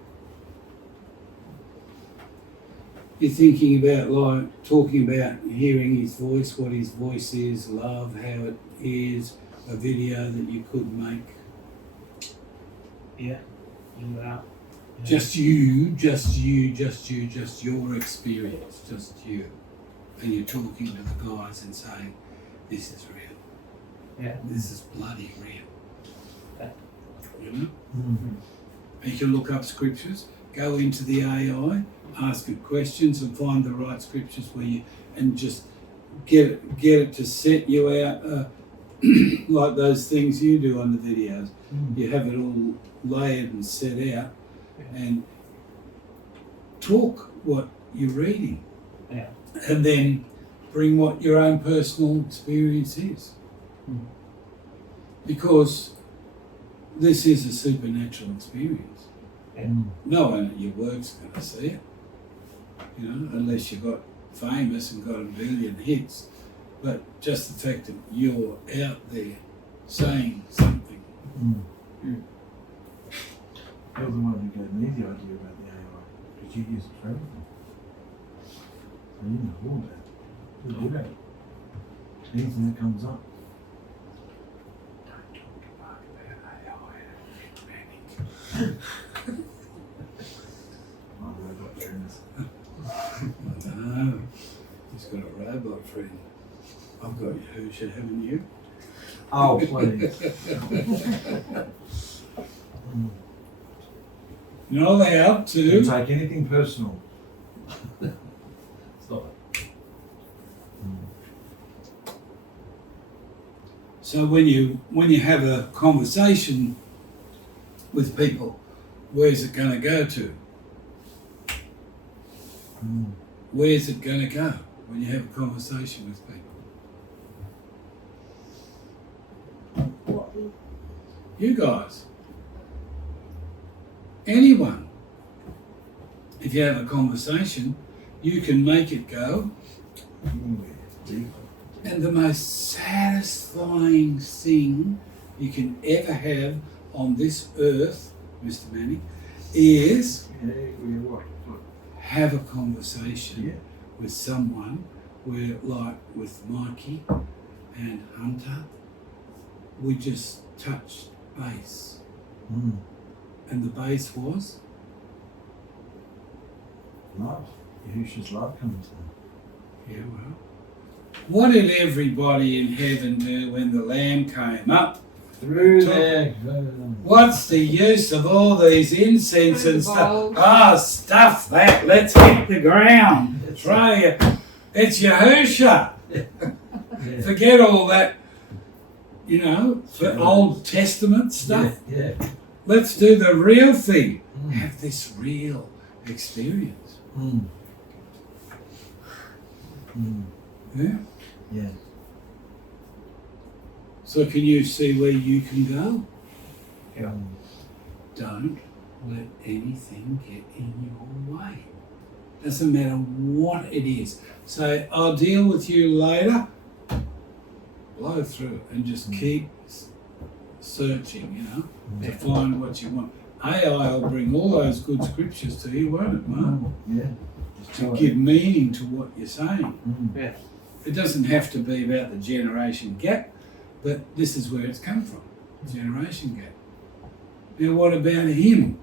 You're thinking about, like, talking about hearing his voice, what his voice is, love, how it is, a video that you could make. Yeah. You out. Yeah. Just you, just your experience, just you. And you're talking to the guys and saying, this is real. Yeah. This is bloody real. Yeah. You know? And you can look up scriptures, go into the AI, ask it questions and find the right scriptures where you, and just get it to set you out, like those things you do on the videos. You have it all layered and set out, and talk what you're reading. Yeah. And then bring what your own personal experience is. Because this is a supernatural experience. Yeah. No one at your work's going to see it, you know, unless you got famous and got a billion hits. But just the fact that you're out there saying something. You're the one who gave me the idea about the AI, because you use it for everything. So you know all that. You do that. Anything that comes up. Don't talk about AI. My robot friends. I don't know. He's got a robot friend. I've got Yahusha, haven't you? Oh, please. You're not allowed Don't to. take anything personal. Stop it. So when you have a conversation with people, where's it going to go to? Where's it going to go when you have a conversation with people? What we You guys. Anyone. If you have a conversation, you can make it go. And the most satisfying thing you can ever have on this earth, Mr. Manning, is have a conversation with someone where, like with Mikey and Hunter, we just touched base. And the base was? Love. Yahusha's love comes in. Yeah, well. What did everybody in heaven do when the Lamb came up? Through Talk- there. What's the use of all these incense Through and the stuff? bowls. Ah, stuff that. Let's hit the ground. Throw you. It's Yahusha. Yeah. Forget all that, you know, for Old Testament stuff. Yeah. Let's do the real thing. Have this real experience. Yeah. Yeah. So can you see where you can go? Yeah. Don't let anything get in your way. Doesn't matter what it is. So I'll deal with you later. Blow through and just keep searching, you know, to find what you want. AI will bring all those good scriptures to you, won't it, Mark? Yeah. To give meaning to what you're saying. Yeah. It doesn't have to be about the generation gap, but this is where it's come from, generation gap. Now what about him?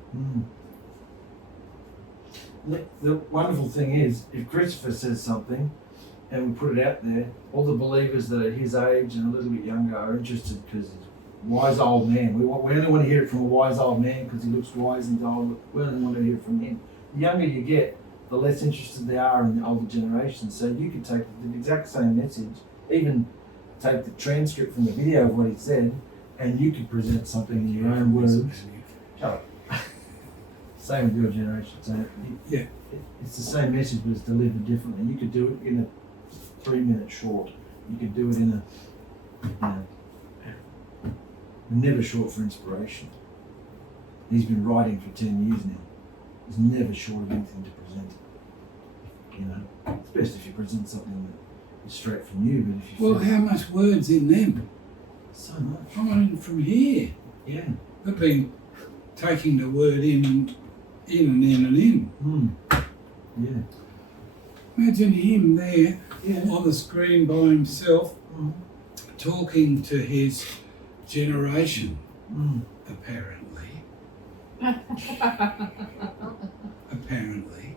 The wonderful thing is, if Christopher says something and we put it out there, all the believers that are his age and a little bit younger are interested because he's a wise old man. We only want to hear it from a wise old man because he looks wise and old. We only want to hear it from him. The younger you get, the less interested they are in the older generation. So you could take the exact same message, even take the transcript from the video of what he said, and you could present something in your own words. Shut up. Same with your generation. So it's the same message, but it's delivered differently. You could do it in a 3-minute short. You could do it in a, we're never short for inspiration. He's been writing for 10 years now. He's never short of anything to present. You know, it's best if you present something that is straight from you, but if you Well, how much word's in them? so much. I mean, from here. Yeah. I've been taking the word in and in. Yeah. Imagine him there Yeah. on the screen by himself, Mm. talking to his generation, Mm. apparently. Apparently.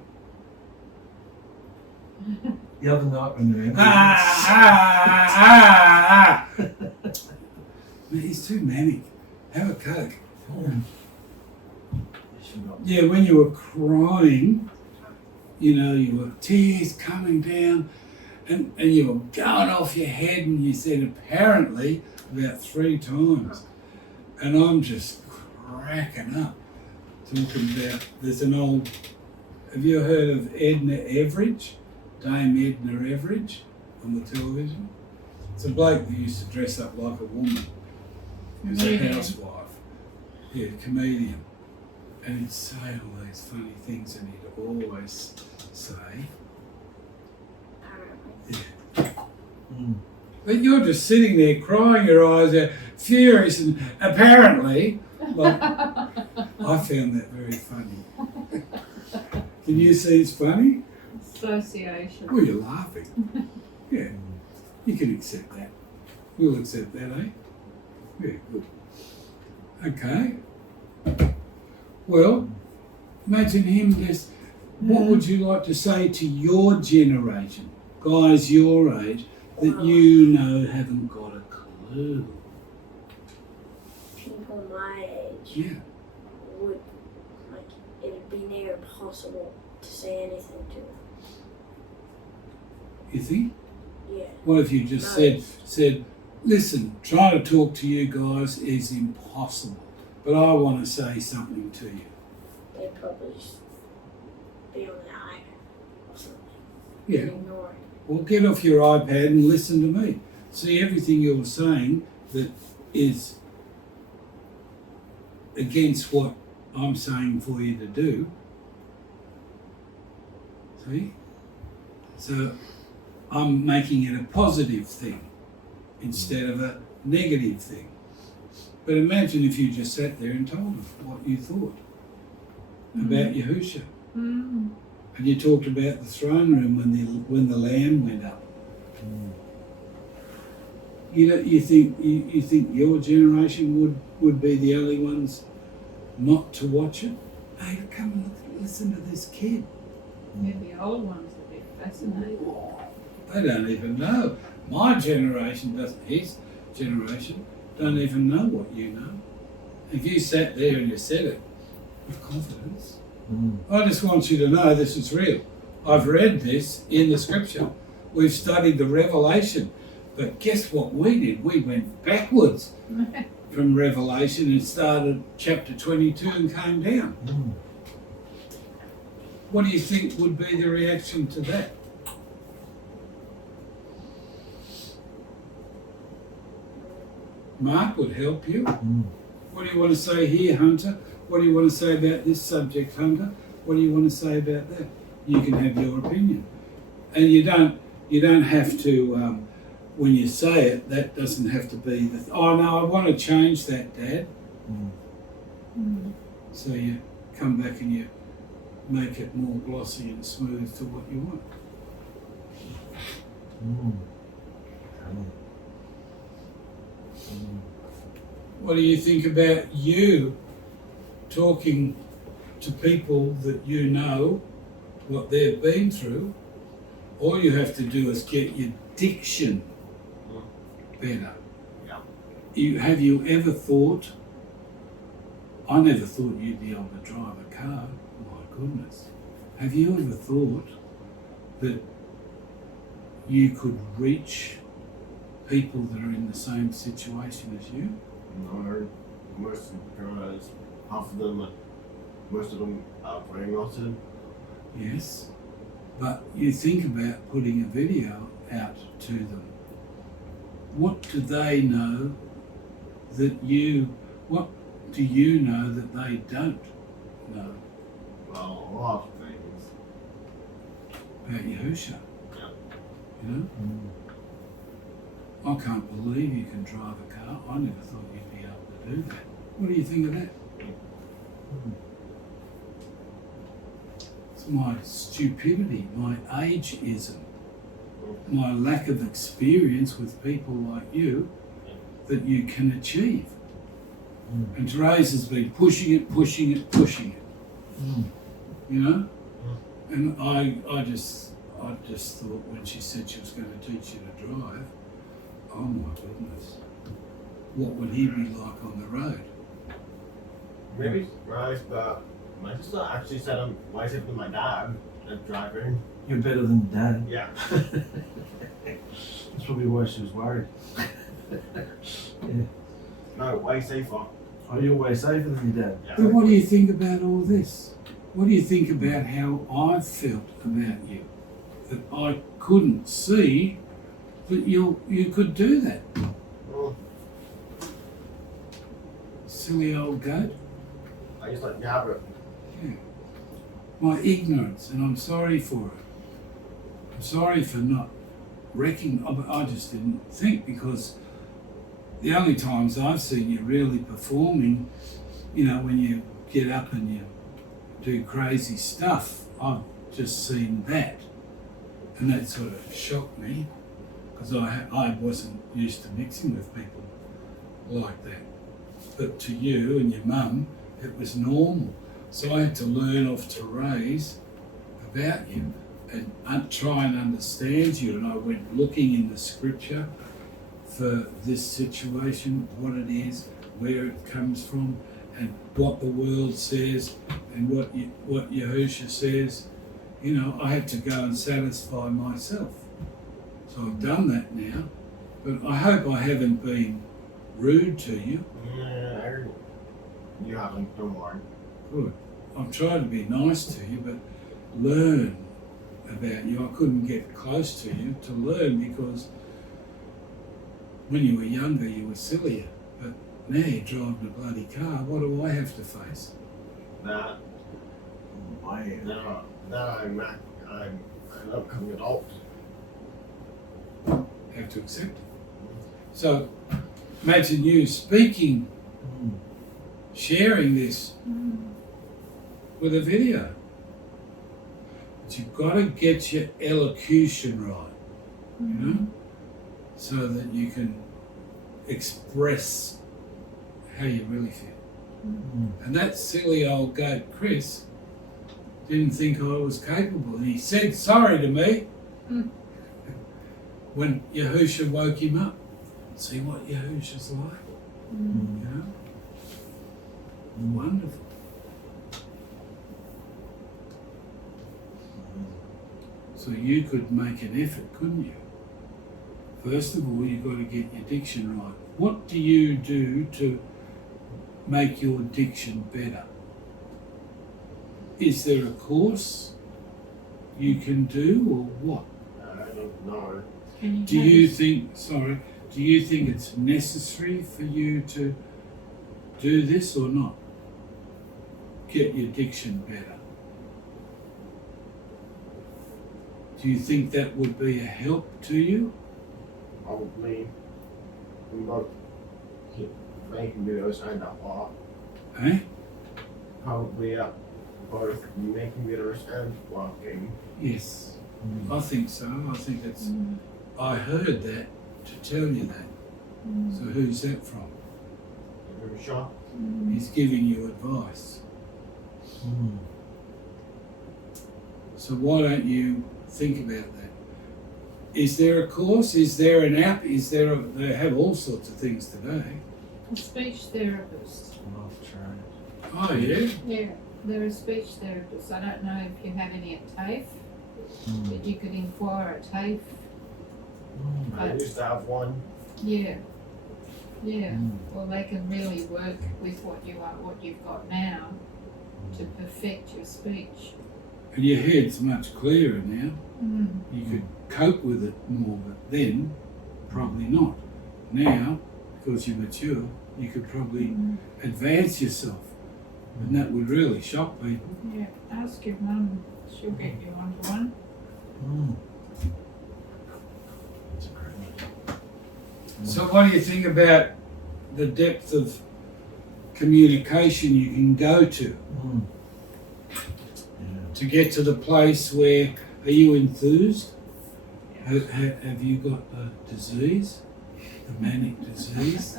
The other night when they're Man, he's too manic. Have a Coke. Forgot. Yeah, when you were crying, you know, you were tears coming down and you were going off your head and you said apparently about 3 times. And I'm just cracking up talking about, there's an old, have you heard of Edna Everage? Dame Edna Everage on the television? It's a bloke that used to dress up like a woman. He was a Comedian. housewife. Yeah, comedian. And he'd say all these funny things and he'd always say, Apparently. but you're just sitting there crying your eyes out, furious and apparently, like, I found that very funny. Can you see it's funny? Association. Oh, you're laughing. Yeah, you can accept that. We'll accept that, eh? Yeah, good. Okay. Well, imagine him just, what would you like to say to your generation, guys your age, that you know haven't got a clue? People my age Yeah. would, like, it'd be near impossible to say anything to them. You think? Yeah. What if you just No. said, listen, trying to talk to you guys is impossible, but I want to say something to you. They'd probably just be on their iPad or something. Yeah. And ignore it. Well, get off your iPad and listen to me. See everything you're saying that is against what I'm saying for you to do. See? So I'm making it a positive thing instead of a negative thing. But imagine if you just sat there and told them what you thought about Yahusha. Mm. And you talked about the throne room when the lamb went up. You think your generation would be the only ones not to watch it? Hey, come and listen to this kid. Yeah, the old ones would be fascinating. They don't even know. My generation doesn't. His generation don't even know what you know. If you sat there and you said it with confidence, I just want you to know this is real. I've read this in the scripture. We've studied the Revelation. But guess what we did? We went backwards from Revelation and started chapter 22 and came down. What do you think would be the reaction to that? Mark would help you. What do you want to say here, Hunter? What do you want to say about this subject, Hunter? What do you want to say about that? You can have your opinion. And you don't have to, when you say it, that doesn't have to be the, oh no, I want to change that, Dad. So you come back and you make it more glossy and smooth to what you want. What do you think about you talking to people that you know what they've been through? All you have to do is get your diction better. Have you ever thought, I never thought you'd be able to drive a car, my goodness. Have you ever thought that you could reach people that are in the same situation as you? No, most of the guys, half of them, most of them are brainrotted. Yes, but you think about putting a video out to them what do they know that you, what do you know that they don't know Well, a lot of things. about Yahusha? Yeah. You know? I can't believe you can drive a car. I never thought you'd be able to do that. What do you think of that? It's my stupidity, my ageism, my lack of experience with people like you that you can achieve. And Therese has been pushing it. You know? And I just thought when she said she was going to teach you to drive, oh my goodness, what would he be like on the road? Maybe right, but my sister actually said I'm wiser than my dad at driving. You're better than Dad. Yeah. That's probably why she was worried. No, way safer. Oh, you're way safer than your dad. Yeah. But what do you think about all this? What do you think about how I felt about you? That I couldn't see that you could do that. Well, Silly old goat. I just let you have it. My ignorance, and I'm sorry for it. I'm sorry for not I just didn't think, because the only times I've seen you really performing, you know, when you get up and you do crazy stuff, I've just seen that. And that sort of shocked me, because I wasn't used to mixing with people like that. But to you and your mum, it was normal. So I had to learn off Therese about you and try and understand you. And I went looking in the scripture for this situation, what it is, where it comes from, and what the world says, and what Yahusha says. You know, I had to go and satisfy myself. So I've done that now. But I hope I haven't been rude to you. Yeah, you haven't, don't worry. Good. I've tried to be nice to you, but learn about you. I couldn't get close to you to learn, because when you were younger you were sillier. But now you're driving a bloody car. What do I have to face? That I'm an upcoming adult. Have to accept it. So imagine you speaking, sharing this with a video. But you've got to get your elocution right, you know, so that you can express how you really feel. And that silly old goat Chris didn't think I was capable, and he said sorry to me when Yahusha woke him up. See what Yahusha's like, you know? Wonderful. So you could make an effort, couldn't you? First of all, you've got to get your diction right. What do you do to make your diction better? Is there a course you can do, or what? I don't know. Do you think it's necessary for you to do this or not? Get your diction better. Do you think that would be a help to you? Probably. We both keep making videos and that lot. Eh? Probably both making videos and walking. Yes, I think so. I think it's. I heard that to tell you that. So who's that from? Give it a shot. He's giving you advice. So why don't you think about that? Is there a course? Is there an app? They have all sorts of things today. A speech therapist. Oh yeah? Yeah, they're a speech therapist. I don't know if you have any at TAFE, but you could inquire at TAFE. I used to have one. Yeah. Well, they can really work with what you've got now to perfect your speech. And your head's much clearer now. You could cope with it more, but then probably not. now, because you're mature, you could probably advance yourself. And that would really shock people. Yeah, ask your mum. She'll get you onto one. That's a great one. So what do you think about the depth of communication you can go to to get to the place where, are you enthused? Have you got the disease? The manic disease?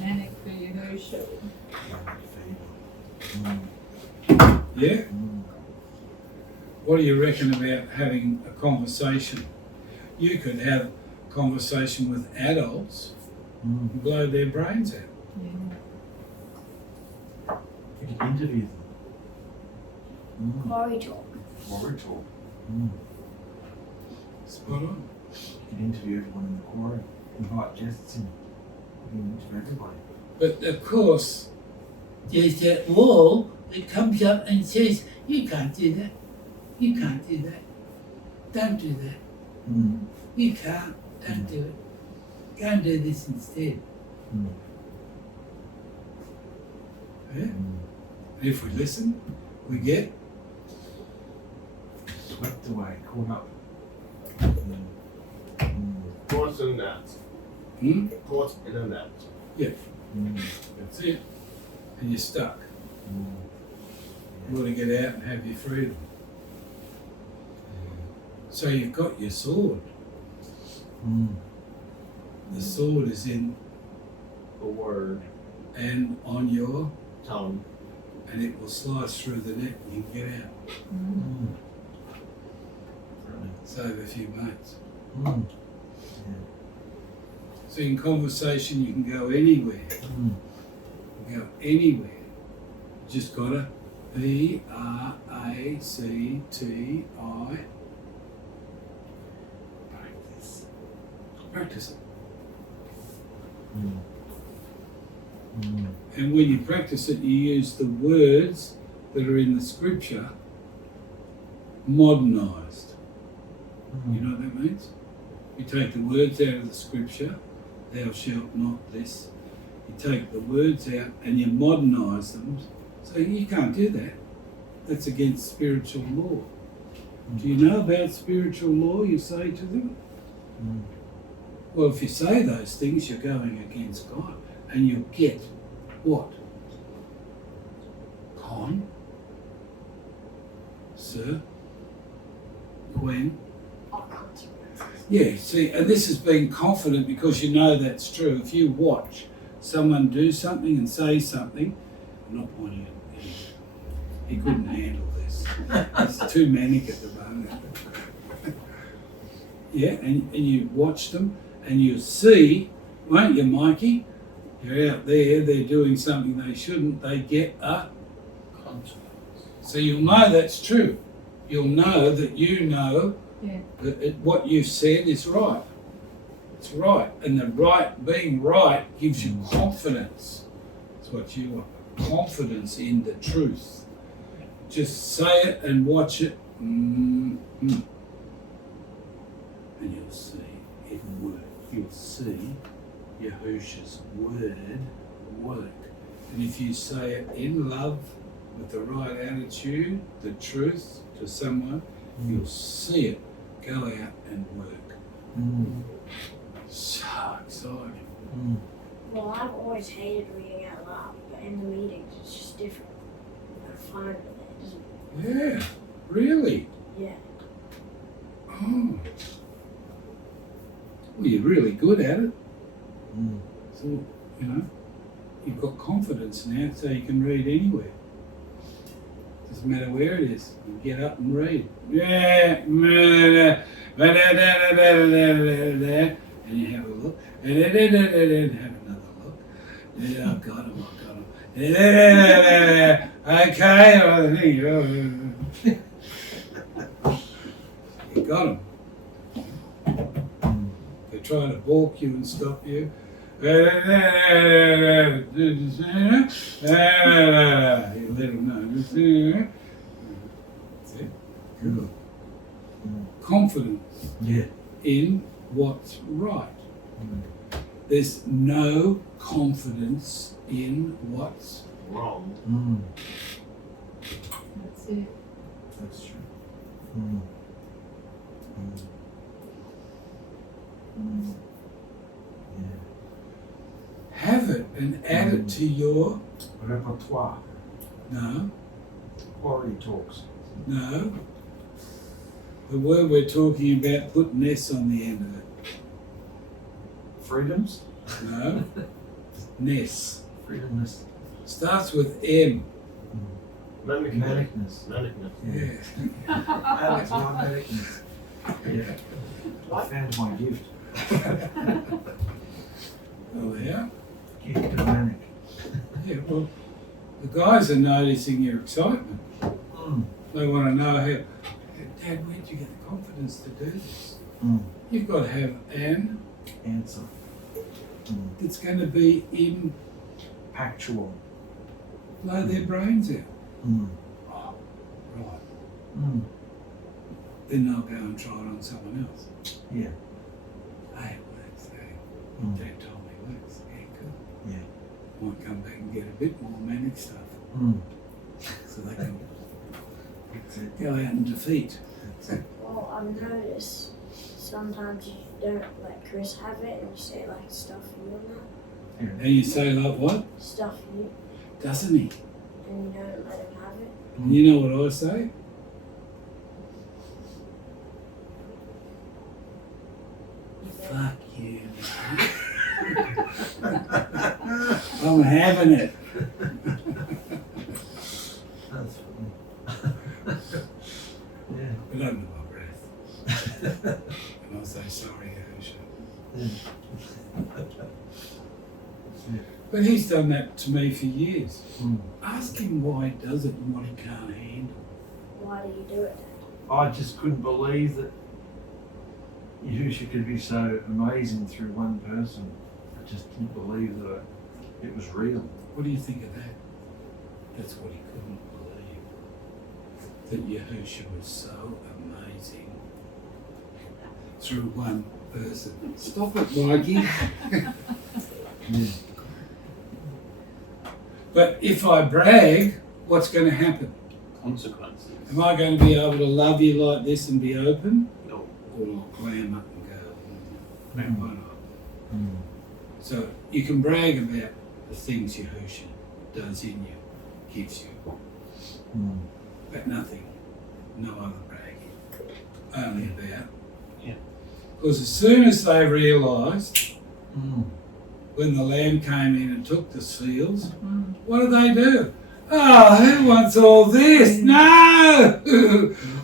Manic for Yahusha. Yeah? What do you reckon about having a conversation? You could have a conversation with adults and blow their brains out. Yeah. You could interview them. Quarry talk. Quarry talk. Spot on. You could interview everyone in the quarry. Invite guests in. You can interview everybody. But of course, there's that wall that comes up and says, you can't do that. You can't do that. Don't do that. You can't. Don't do it. Go and do this instead. Yeah? If we listen, we get Swept away, caught up. Caught in a net. Caught in a net. That's it. And you're stuck. You want to get out and have your freedom. So you've got your sword. The sword is in The word. and on your, Tongue. and it will slice through the net and you can get out. Save a few mates. So in conversation you can go anywhere. You can go anywhere. You just gotta 𝗓𝗓𝗓𝗓 practice it. And when you practice it, you use the words that are in the scripture modernized. You know what that means? You take the words out of the scripture, thou shalt not this. You take the words out and you modernize them. So you can't do that. That's against spiritual law. Do you know about spiritual law, you say to them? Well, if you say those things, you're going against God. And you'll get what? Yeah, see, and this is being confident because you know that's true. If you watch someone do something and say something, I'm not pointing at him. He couldn't handle this. It's too manic at the moment. Yeah, and you watch them and you see, won't you, Mikey? You're out there, they're doing something they shouldn't, they get a consequence. So you'll know that's true. You'll know that you know that what you've said is right. It's right. And the right, being right, gives you confidence. That's what you want. Confidence in the truth. Just say it and watch it. And you'll see it work. You'll see Yahusha's word work. And if you say it in love, with the right attitude, the truth to someone, you'll see it go out and work. So exciting. Well, I've always hated reading out loud, but in the meetings it's just different. I find with it, doesn't it? Yeah, really? Yeah. Oh. Well, you're really good at it. So, you know, you've got confidence now, so you can read anywhere. Doesn't matter where it is. You get up and read. And you have a look. And have another look. Yeah, I've got him, Okay. You got him. They try to balk you and stop you. You let them know. That's it. Good. Confidence in what's right. there's no confidence in what's Wrong. That's it. That's true. Mm. Mm. Yeah. have it and add it to your Repertoire. no, Quarry talks. no. The word we're talking about, put an S on the end of it. Freedoms? No. Ness. Freedomness. Starts with M. Manicness. Manicness. Manicness. Yeah. Alex, my manicness. Yeah. I found my gift. Oh yeah. Gift of manic. Yeah, well, the guys are noticing your excitement. Mm. They want to know how, Dad, where'd you get the confidence to do this? Mm. You've got to have an Answer. Mm. that's going to be in, Factual. blow their brains out. Mm. Oh, right. Mm. Then they'll go and try it on someone else. Yeah. Hey, it works. Hey, Mm. Dad told me it works. Yeah, good. Yeah. Might come back and get a bit more manic stuff Mm. so they can That's it. go out and defeat. That's it. Well, I've noticed sometimes you don't let Chris have it and you say like stuff you and that. And you say like what? Stuff you Doesn't he? and you don't let him have it. And you know what I say? Fuck you. I'm having it. That's funny. Yeah. But under my breath. And I'll say, sorry, Yahusha. Yeah. But he's done that to me for years. Mm. Ask him why he does it and what he can't handle. Why do you do it, Dad? I just couldn't believe that Yahusha could be so amazing through one person. I just didn't believe that it was real. What do you think of that? That's what he couldn't believe. That Yahusha was so amazing through one person. Stop it, Mikey. Yeah. But if I brag, what's going to happen? Consequences. Am I going to be able to love you like this and be open? No. Or I'll clam up and go, why not? Mm. So you can brag about the things Yahusha does in you, gives you, Mm. but nothing, no other bragging, only about. Yeah. Because as soon as they realised, Mm. when the Lamb came in and took the seals, Mm. what do they do? Oh, who wants all this? No!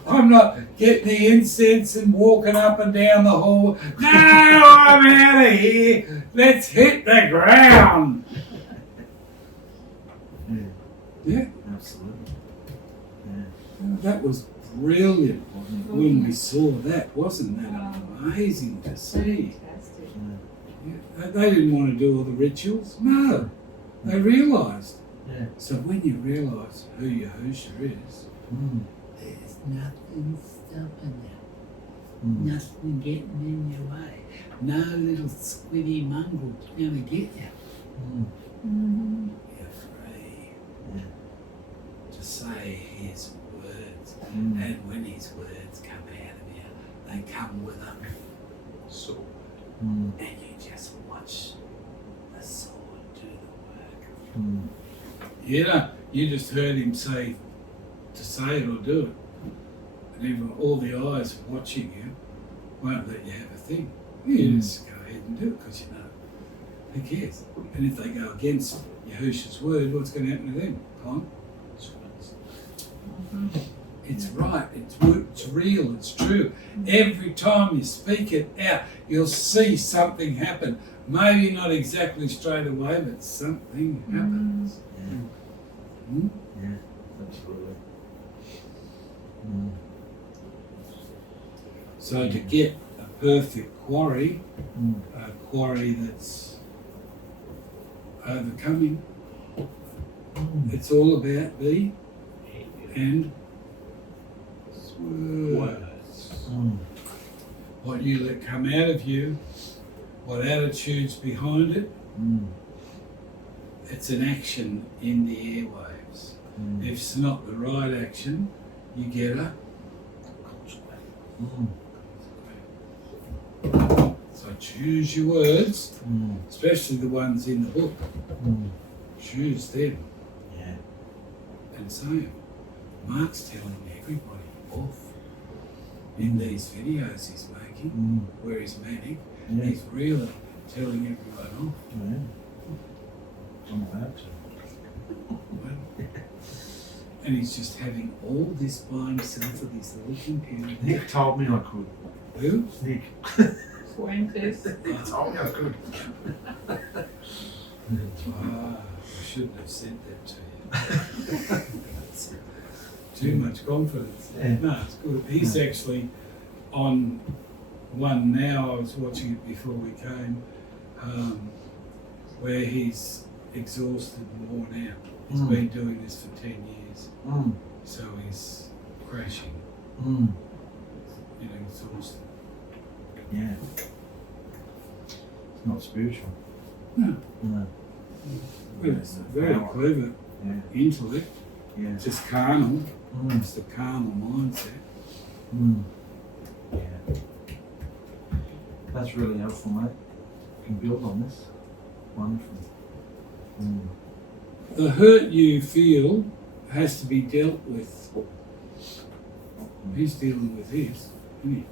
I'm not getting the incense and walking up and down the hall. No, I'm out of here. Let's hit the ground. Yeah. Yeah, Absolutely. Yeah. that was brilliant Wasn't it? when we saw that. Wasn't that amazing to see? Fantastic. Yeah. They didn't want to do all the rituals. No, they realised. Yeah. So when you realise who Yahusha is, Mm. there's nothing stopping you. Mm. Nothing getting in your way. No little squiddy mongrel gonna get you. Mm. Mm-hmm. You're free Yeah. to say his words. Mm. And when his words come out of you, they come with a sword. Mm. And you just watch the sword do the work. Mm. You know, you just heard him say to say it or do it. And even all the eyes watching you won't let you have a thing. You just go ahead and do it because you know, who cares? And if they go against Yahusha's word, what's going to happen to them? Consequences. It's right, it's real, it's true. Every time you speak it out, you'll see something happen. Maybe not exactly straight away, but something happens. Yeah. Hmm? Yeah. Absolutely. Mm. So to get a perfect quarry, Mm. a quarry that's overcoming, Mm. it's all about the and words. Words. Mm. What you let come out of you what attitude's behind it. Mm. It's an action in the airwaves. Mm. If it's not the right action, you get a Mm. So choose your words, Mm. especially the ones in the book. Mm. Choose them Yeah. and say them. Mark's telling everybody off in these videos he's making, Mm. where he's manic. Yeah. He's really telling everyone off. Yeah. I'm about to. And he's just having all this by himself with his little computer there. Nick told me I could. Who? Nick. Fuentes. He told me I could. Ah, I shouldn't have said that to you. Too much confidence. Yeah. No, it's good. He's actually on one now. I was watching it before we came, where he's exhausted and worn out. He's Mm. been doing this for 10 years, Mm. so he's crashing, Mm. exhausted. Yeah. It's not spiritual. No. No. Well, it's very clever Yeah. intellect, Yeah. just carnal. Mm. It's the carnal mindset. Mm. Yeah. That's really helpful, mate. You can build on this. Wonderful. Mm. The hurt you feel has to be dealt with. He's dealing with his, isn't he?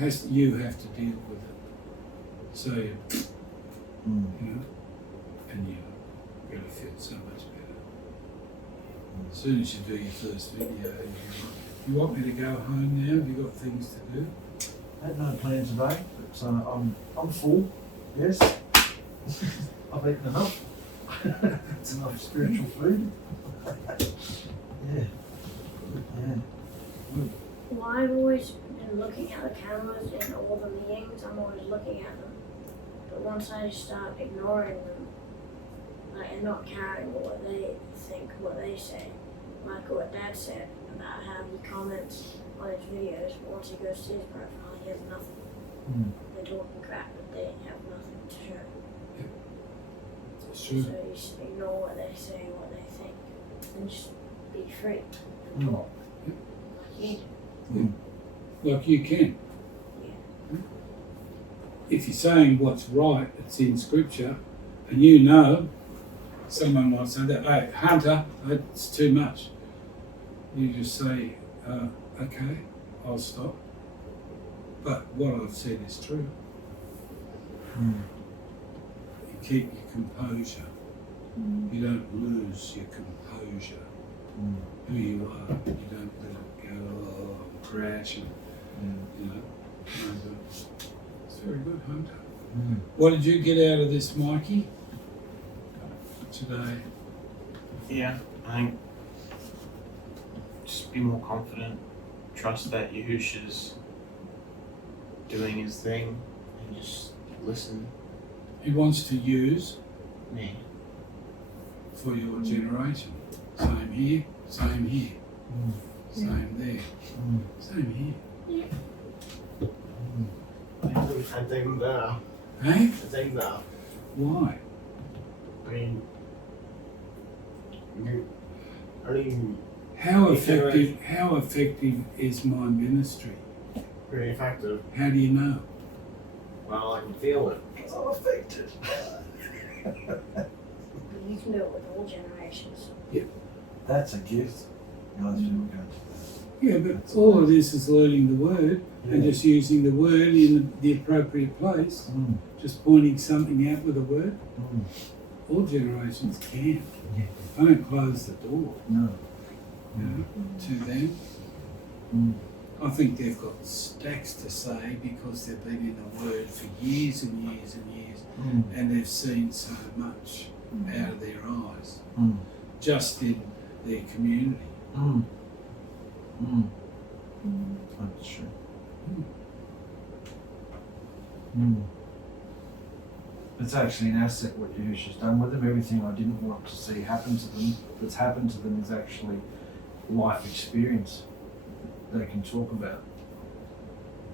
Mm. You have to deal with it. So, Mm. and you really feel so much better. As soon as you do your first video, you want me to go home now? Have you got things to do? I had no plan today, but I'm full. Yes. I've eaten enough. It's enough spiritual food. Yeah. Yeah. Well, I've always been looking at the cameras in all the meetings. I'm always looking at them. But once I start ignoring them, and not caring what they think, what they say, like what Dad said about how he comments on his videos, but once he goes to his profile, he has nothing. Mm. They're talking crap, but they have nothing to show. It's true. So you just ignore what they say, what they think, and just be free and Mm. talk. Like you do. Like you can. Yeah. If you're saying what's right, it's in scripture, and you know, someone might say that, hey, Hunter, that's too much. You just say, okay, I'll stop. But what I've said is true. Mm. You keep your composure. You don't lose your composure. Mm. Who you are. You don't let it go, oh, I'm crashing. Mm. No, but it's very good, Hunter. Mm. What did you get out of this, Mikey, today? Yeah, I think just be more confident, trust that Yahusha's doing his thing, and just listen. He wants to use Me. for your generation. Same here, same here, Mm. same there, Mm. same here. I think there. Hey? I think there. Why? I mean, How You effective is my ministry? very effective. How do you know? Well, I can feel it. So affected. You can do it with all generations. That's a gift. Most people go Yeah, but all of this is learning the word to and just using the word in the appropriate place, Mm. just pointing something out with a word. Mm. All generations can. Yeah. I don't close the door, No. to them. Mm. I think they've got stacks to say because they've been in the word for years and years and years, Mm. and they've seen so much out of their eyes, Mm. just in their community. Mm. Mm. That's true. Mm. It's actually an asset what Yahusha's done with them. Everything I didn't want to see happen to them, that's happened to them, is actually life experience they can talk about.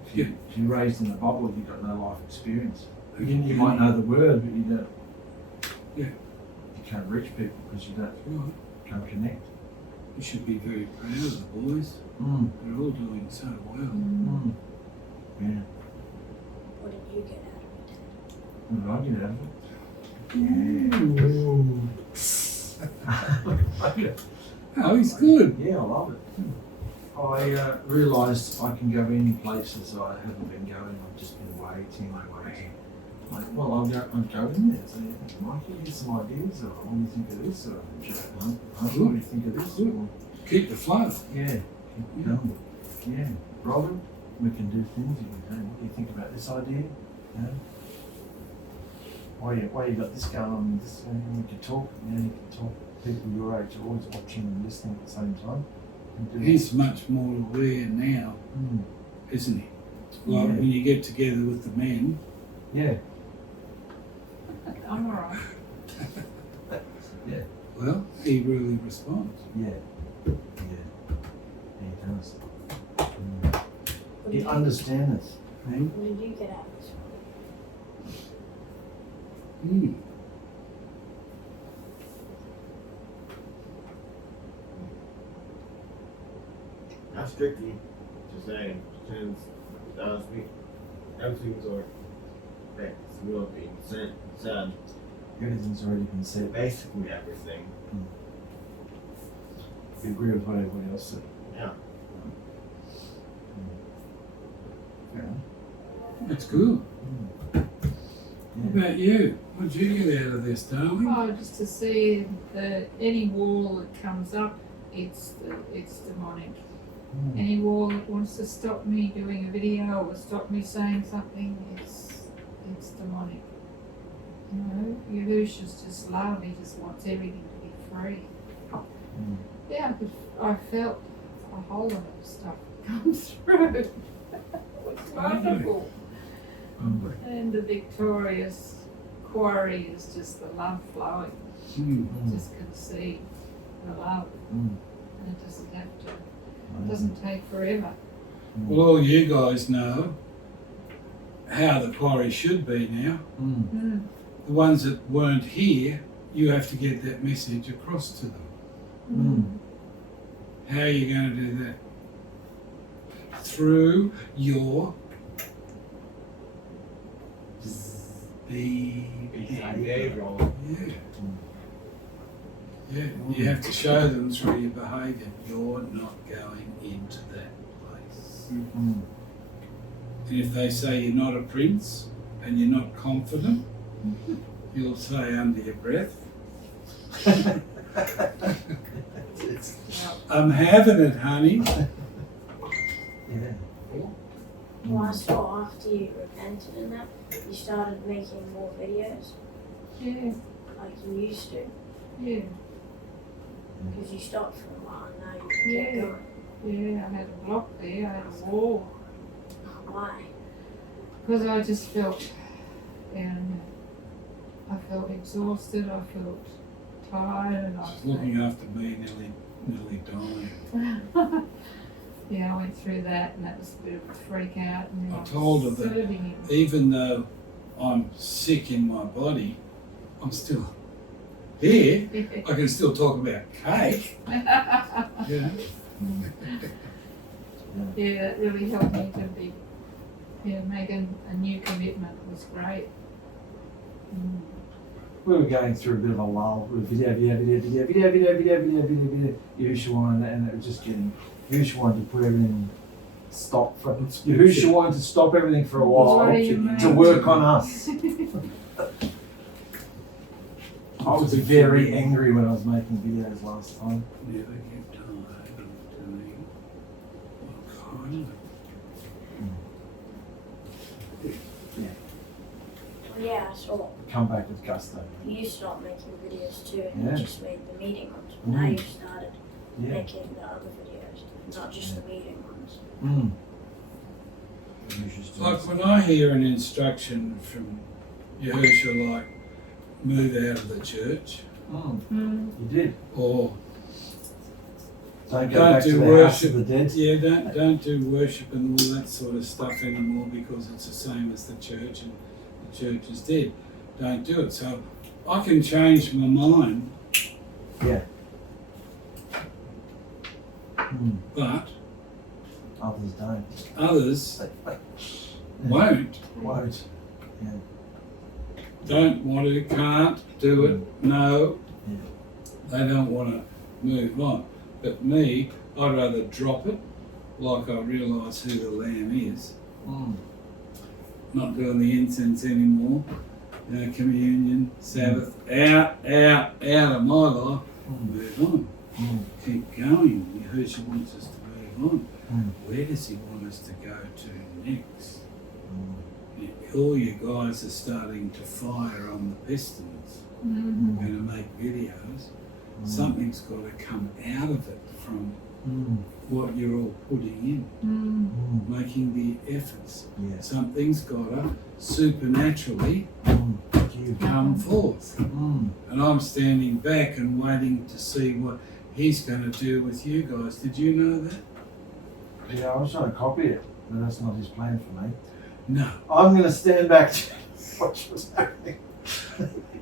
If If you're raised in a bubble, you've got no life experience. You might know the word, but you don't. Yeah. You can't reach people because you don't Right. can't connect. You should be very proud of the boys. Mm. They're all doing so well. Mm. Yeah. What did you get out of it, Dad? What did I get out of it? Oh, he's good. Yeah, I love it. I realised I can go any places I haven't been going. I've just been waiting. Like, well, I'll go in there. So, Mikey, here's some ideas, or what do you think of this, or what do you think of this? Or, Keep the flow. yeah, keep going. Yeah, Robin, we can do things. You can, hey, what do you think about this idea? Yeah. Why you got this going on? This, you can talk. You can talk. People your age are always watching and listening at the same time. He's much more aware now, isn't he? Like when you get together with the men. Yeah. I'm alright. Yeah. Well, he really responds. Yeah. Yeah. He does. What did He understands us. What did you get out of this one? Mm. Not strictly to say, since everything's are it's will be said. Everything's already been said. Basically everything. We agree with what everybody else said. Yeah. Yeah. That's good. Yeah. What about you? What did you get out of this, darling? Oh, just to see that any wall that comes up, it's demonic. Any wall that wants to stop me doing a video or stop me saying something, it's demonic. You know, Yahusha's just love. He just wants everything to be free. Yeah, but I felt a whole lot of stuff come through. It was wonderful. And the victorious quarry is just the love flowing. You just can see the love. And it doesn't have to. It doesn't take forever. Well, all you guys know how the quarry should be now. The ones that weren't here, you have to get that message across to them. How are you going to do that? Through your Behavioral. Yeah. Yeah, you have to show them through your behaviour. You're not going into that place. And if they say you're not a prince and you're not confident, you'll say under your breath, I'm having it, honey. Yeah. Well, I saw after you repented and that, you started making more videos Yeah, like you used to. yeah, Because you stopped for a while and now you kept Yeah. going. yeah. I had a block there. I had a wall Why? because I just felt, and I felt exhausted. I felt tired, and I She's looking after me, nearly dying. yeah, I went through that, and that was a bit of a freak out. And then I was told her that serving him. even though I'm sick in my body, I'm still here. I can still talk about cake. Yeah. Yeah, that really helped me to be, making a new commitment. It was great. We were going through a bit of a lull with video, Yahushua, and it was just getting, Yahushua wanted to put everything, Yahushua wanted to stop everything for a while What do you mean? to work on us. I was very angry when I was making videos last time. Never get tired of doing what kind of Yeah, I saw. Come back with gusto. You stopped making videos too, and Yeah. you just made the meeting ones. But now you started Yeah. making the other videos, not just the meeting ones. Like when I hear an instruction from Yahusha, like move out of the church, You did. or Don't go Don't back do to the house worship. of the dead. Yeah, don't do worship and all that sort of stuff anymore because it's the same as the church and the church is dead. Don't do it. So I can change my mind, Yeah. Mm. but Others don't. others won't. Won't. Don't want to, can't do it, no. Yeah. They don't want to move on. But me, I'd rather drop it, like I realise who the Lamb is, Mm. not doing the incense anymore, communion, Sabbath, out of my life, move on. Mm. Keep going. Yahushua wants us to move on. Mm. Where does he want us to go to next? Mm. All you guys are starting to fire on the pistons. Mhm. We're going to make videos. Mm. Something's got to come out of it from Mm. what you're all putting in, Mm. Mm. making the efforts. Yes. Something's got to supernaturally Mm. Give. come forth. Mm. And I'm standing back and waiting to see what he's going to do with you guys. Did you know that? Yeah, I was trying to copy it, but that's not his plan for me. No. I'm going to stand back to watch what's happening.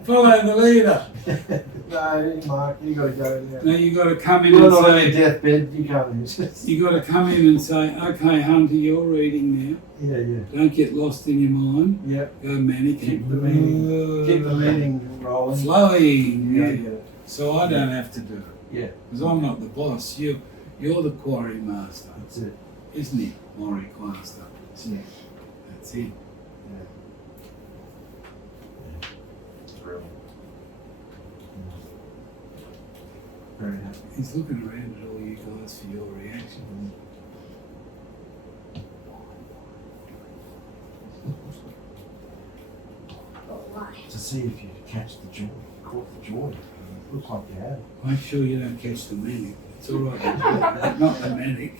Follow the leader. No, Mark, you got to go now. Now you got to come in You're and not on your say, deathbed. You can't. you got to come in and say, okay, Hunter, you're reading now. Yeah. Don't get lost in your mind. Yeah. Go manic. Keep the meeting. Keep the meeting rolling. Flowing. Yeah. So I don't have to do it. Yeah. Because I'm not the boss. You're the quarry master, That's it. isn't it? Quarry master. Yeah. That's it. Brilliant. Very happy. He's looking around at all you guys for your reaction. But why? To see if you catch the joy, caught the joy. Looks like you have. Make sure you don't catch the manic. It's all right. Not the manic.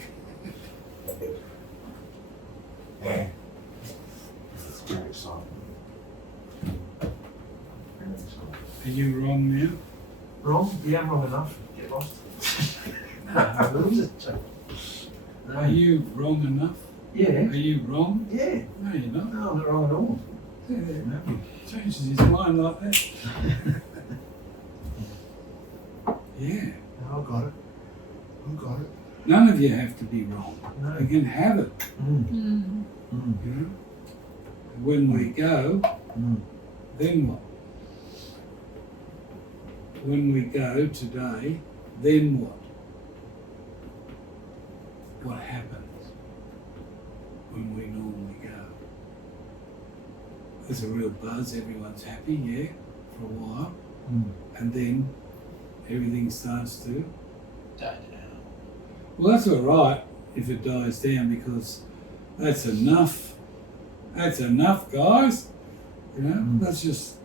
Yeah. It's very exciting. Very exciting. Are you wrong now? Wrong? Yeah, I'm wrong enough. Get lost. Are you wrong enough? Yeah. Are you wrong? Yeah. No, you're not. No, I'm not wrong at all. He changes his mind like that. Yeah. No, I've got it. I've got it. None of you have to be wrong. No. You can have it. Mm. Mm. Mm. You know? When we go, Mm. then what? When we go today, then what? What happens when we normally go? There's a real buzz, everyone's happy, yeah, for a while, Mm. and then everything starts to. Die down. Well, that's all right if it dies down because that's enough. That's enough, guys. You know, Mm. let's just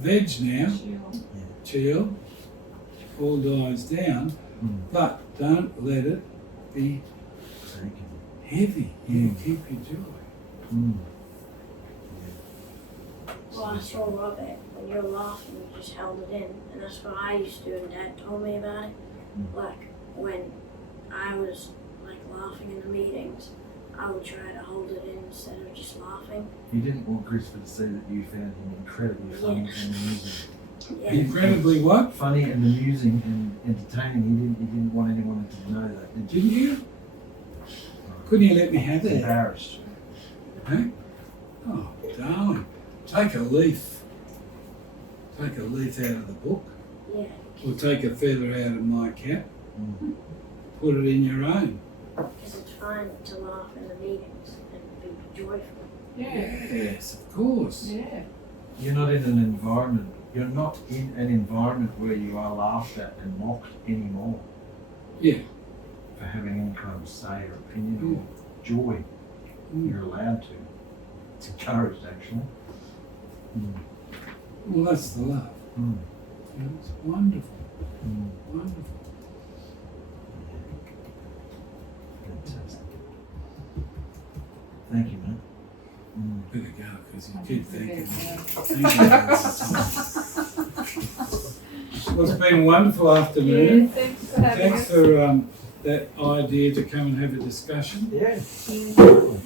veg now, chill, all dies down, Mm. but don't let it be Taken. heavy. Yeah, Mm. keep your joy. Mm. Well, I saw Robert, when you were laughing, you just held it in. And that's what I used to do, and Dad told me about it. Mm. Like, when I was, like, laughing in the meetings, I would try to hold it in instead of just laughing. You didn't want Christopher to see that you found him incredibly funny and amusing. Yeah. Incredibly what? Funny and amusing and entertaining. You didn't want anyone to know that, did you? Didn't you? Couldn't you let me have that? Embarrassed. Huh? Oh, darling. Take a leaf. Take a leaf out of the book. Yeah. Or take a feather out of my cap. Mm. Put it in your own. Because it's fun to laugh in the meetings and be joyful. Yeah. Yes, of course. Yeah. You're not in an environment. You're not in an environment where you are laughed at and mocked anymore Yeah. for having any kind of say or opinion or joy. Mm. You're allowed to. It's encouraged, actually. Mm. Well, that's the love. Mm. You know, it's wonderful. Mm. Wonderful. Fantastic. Thank you, man. Mm. Better go because you keep thinking. Yeah. Well, it's been a wonderful afternoon. Yeah, thanks. having Thanks us. for that idea to come and have a discussion. Yeah. Yeah.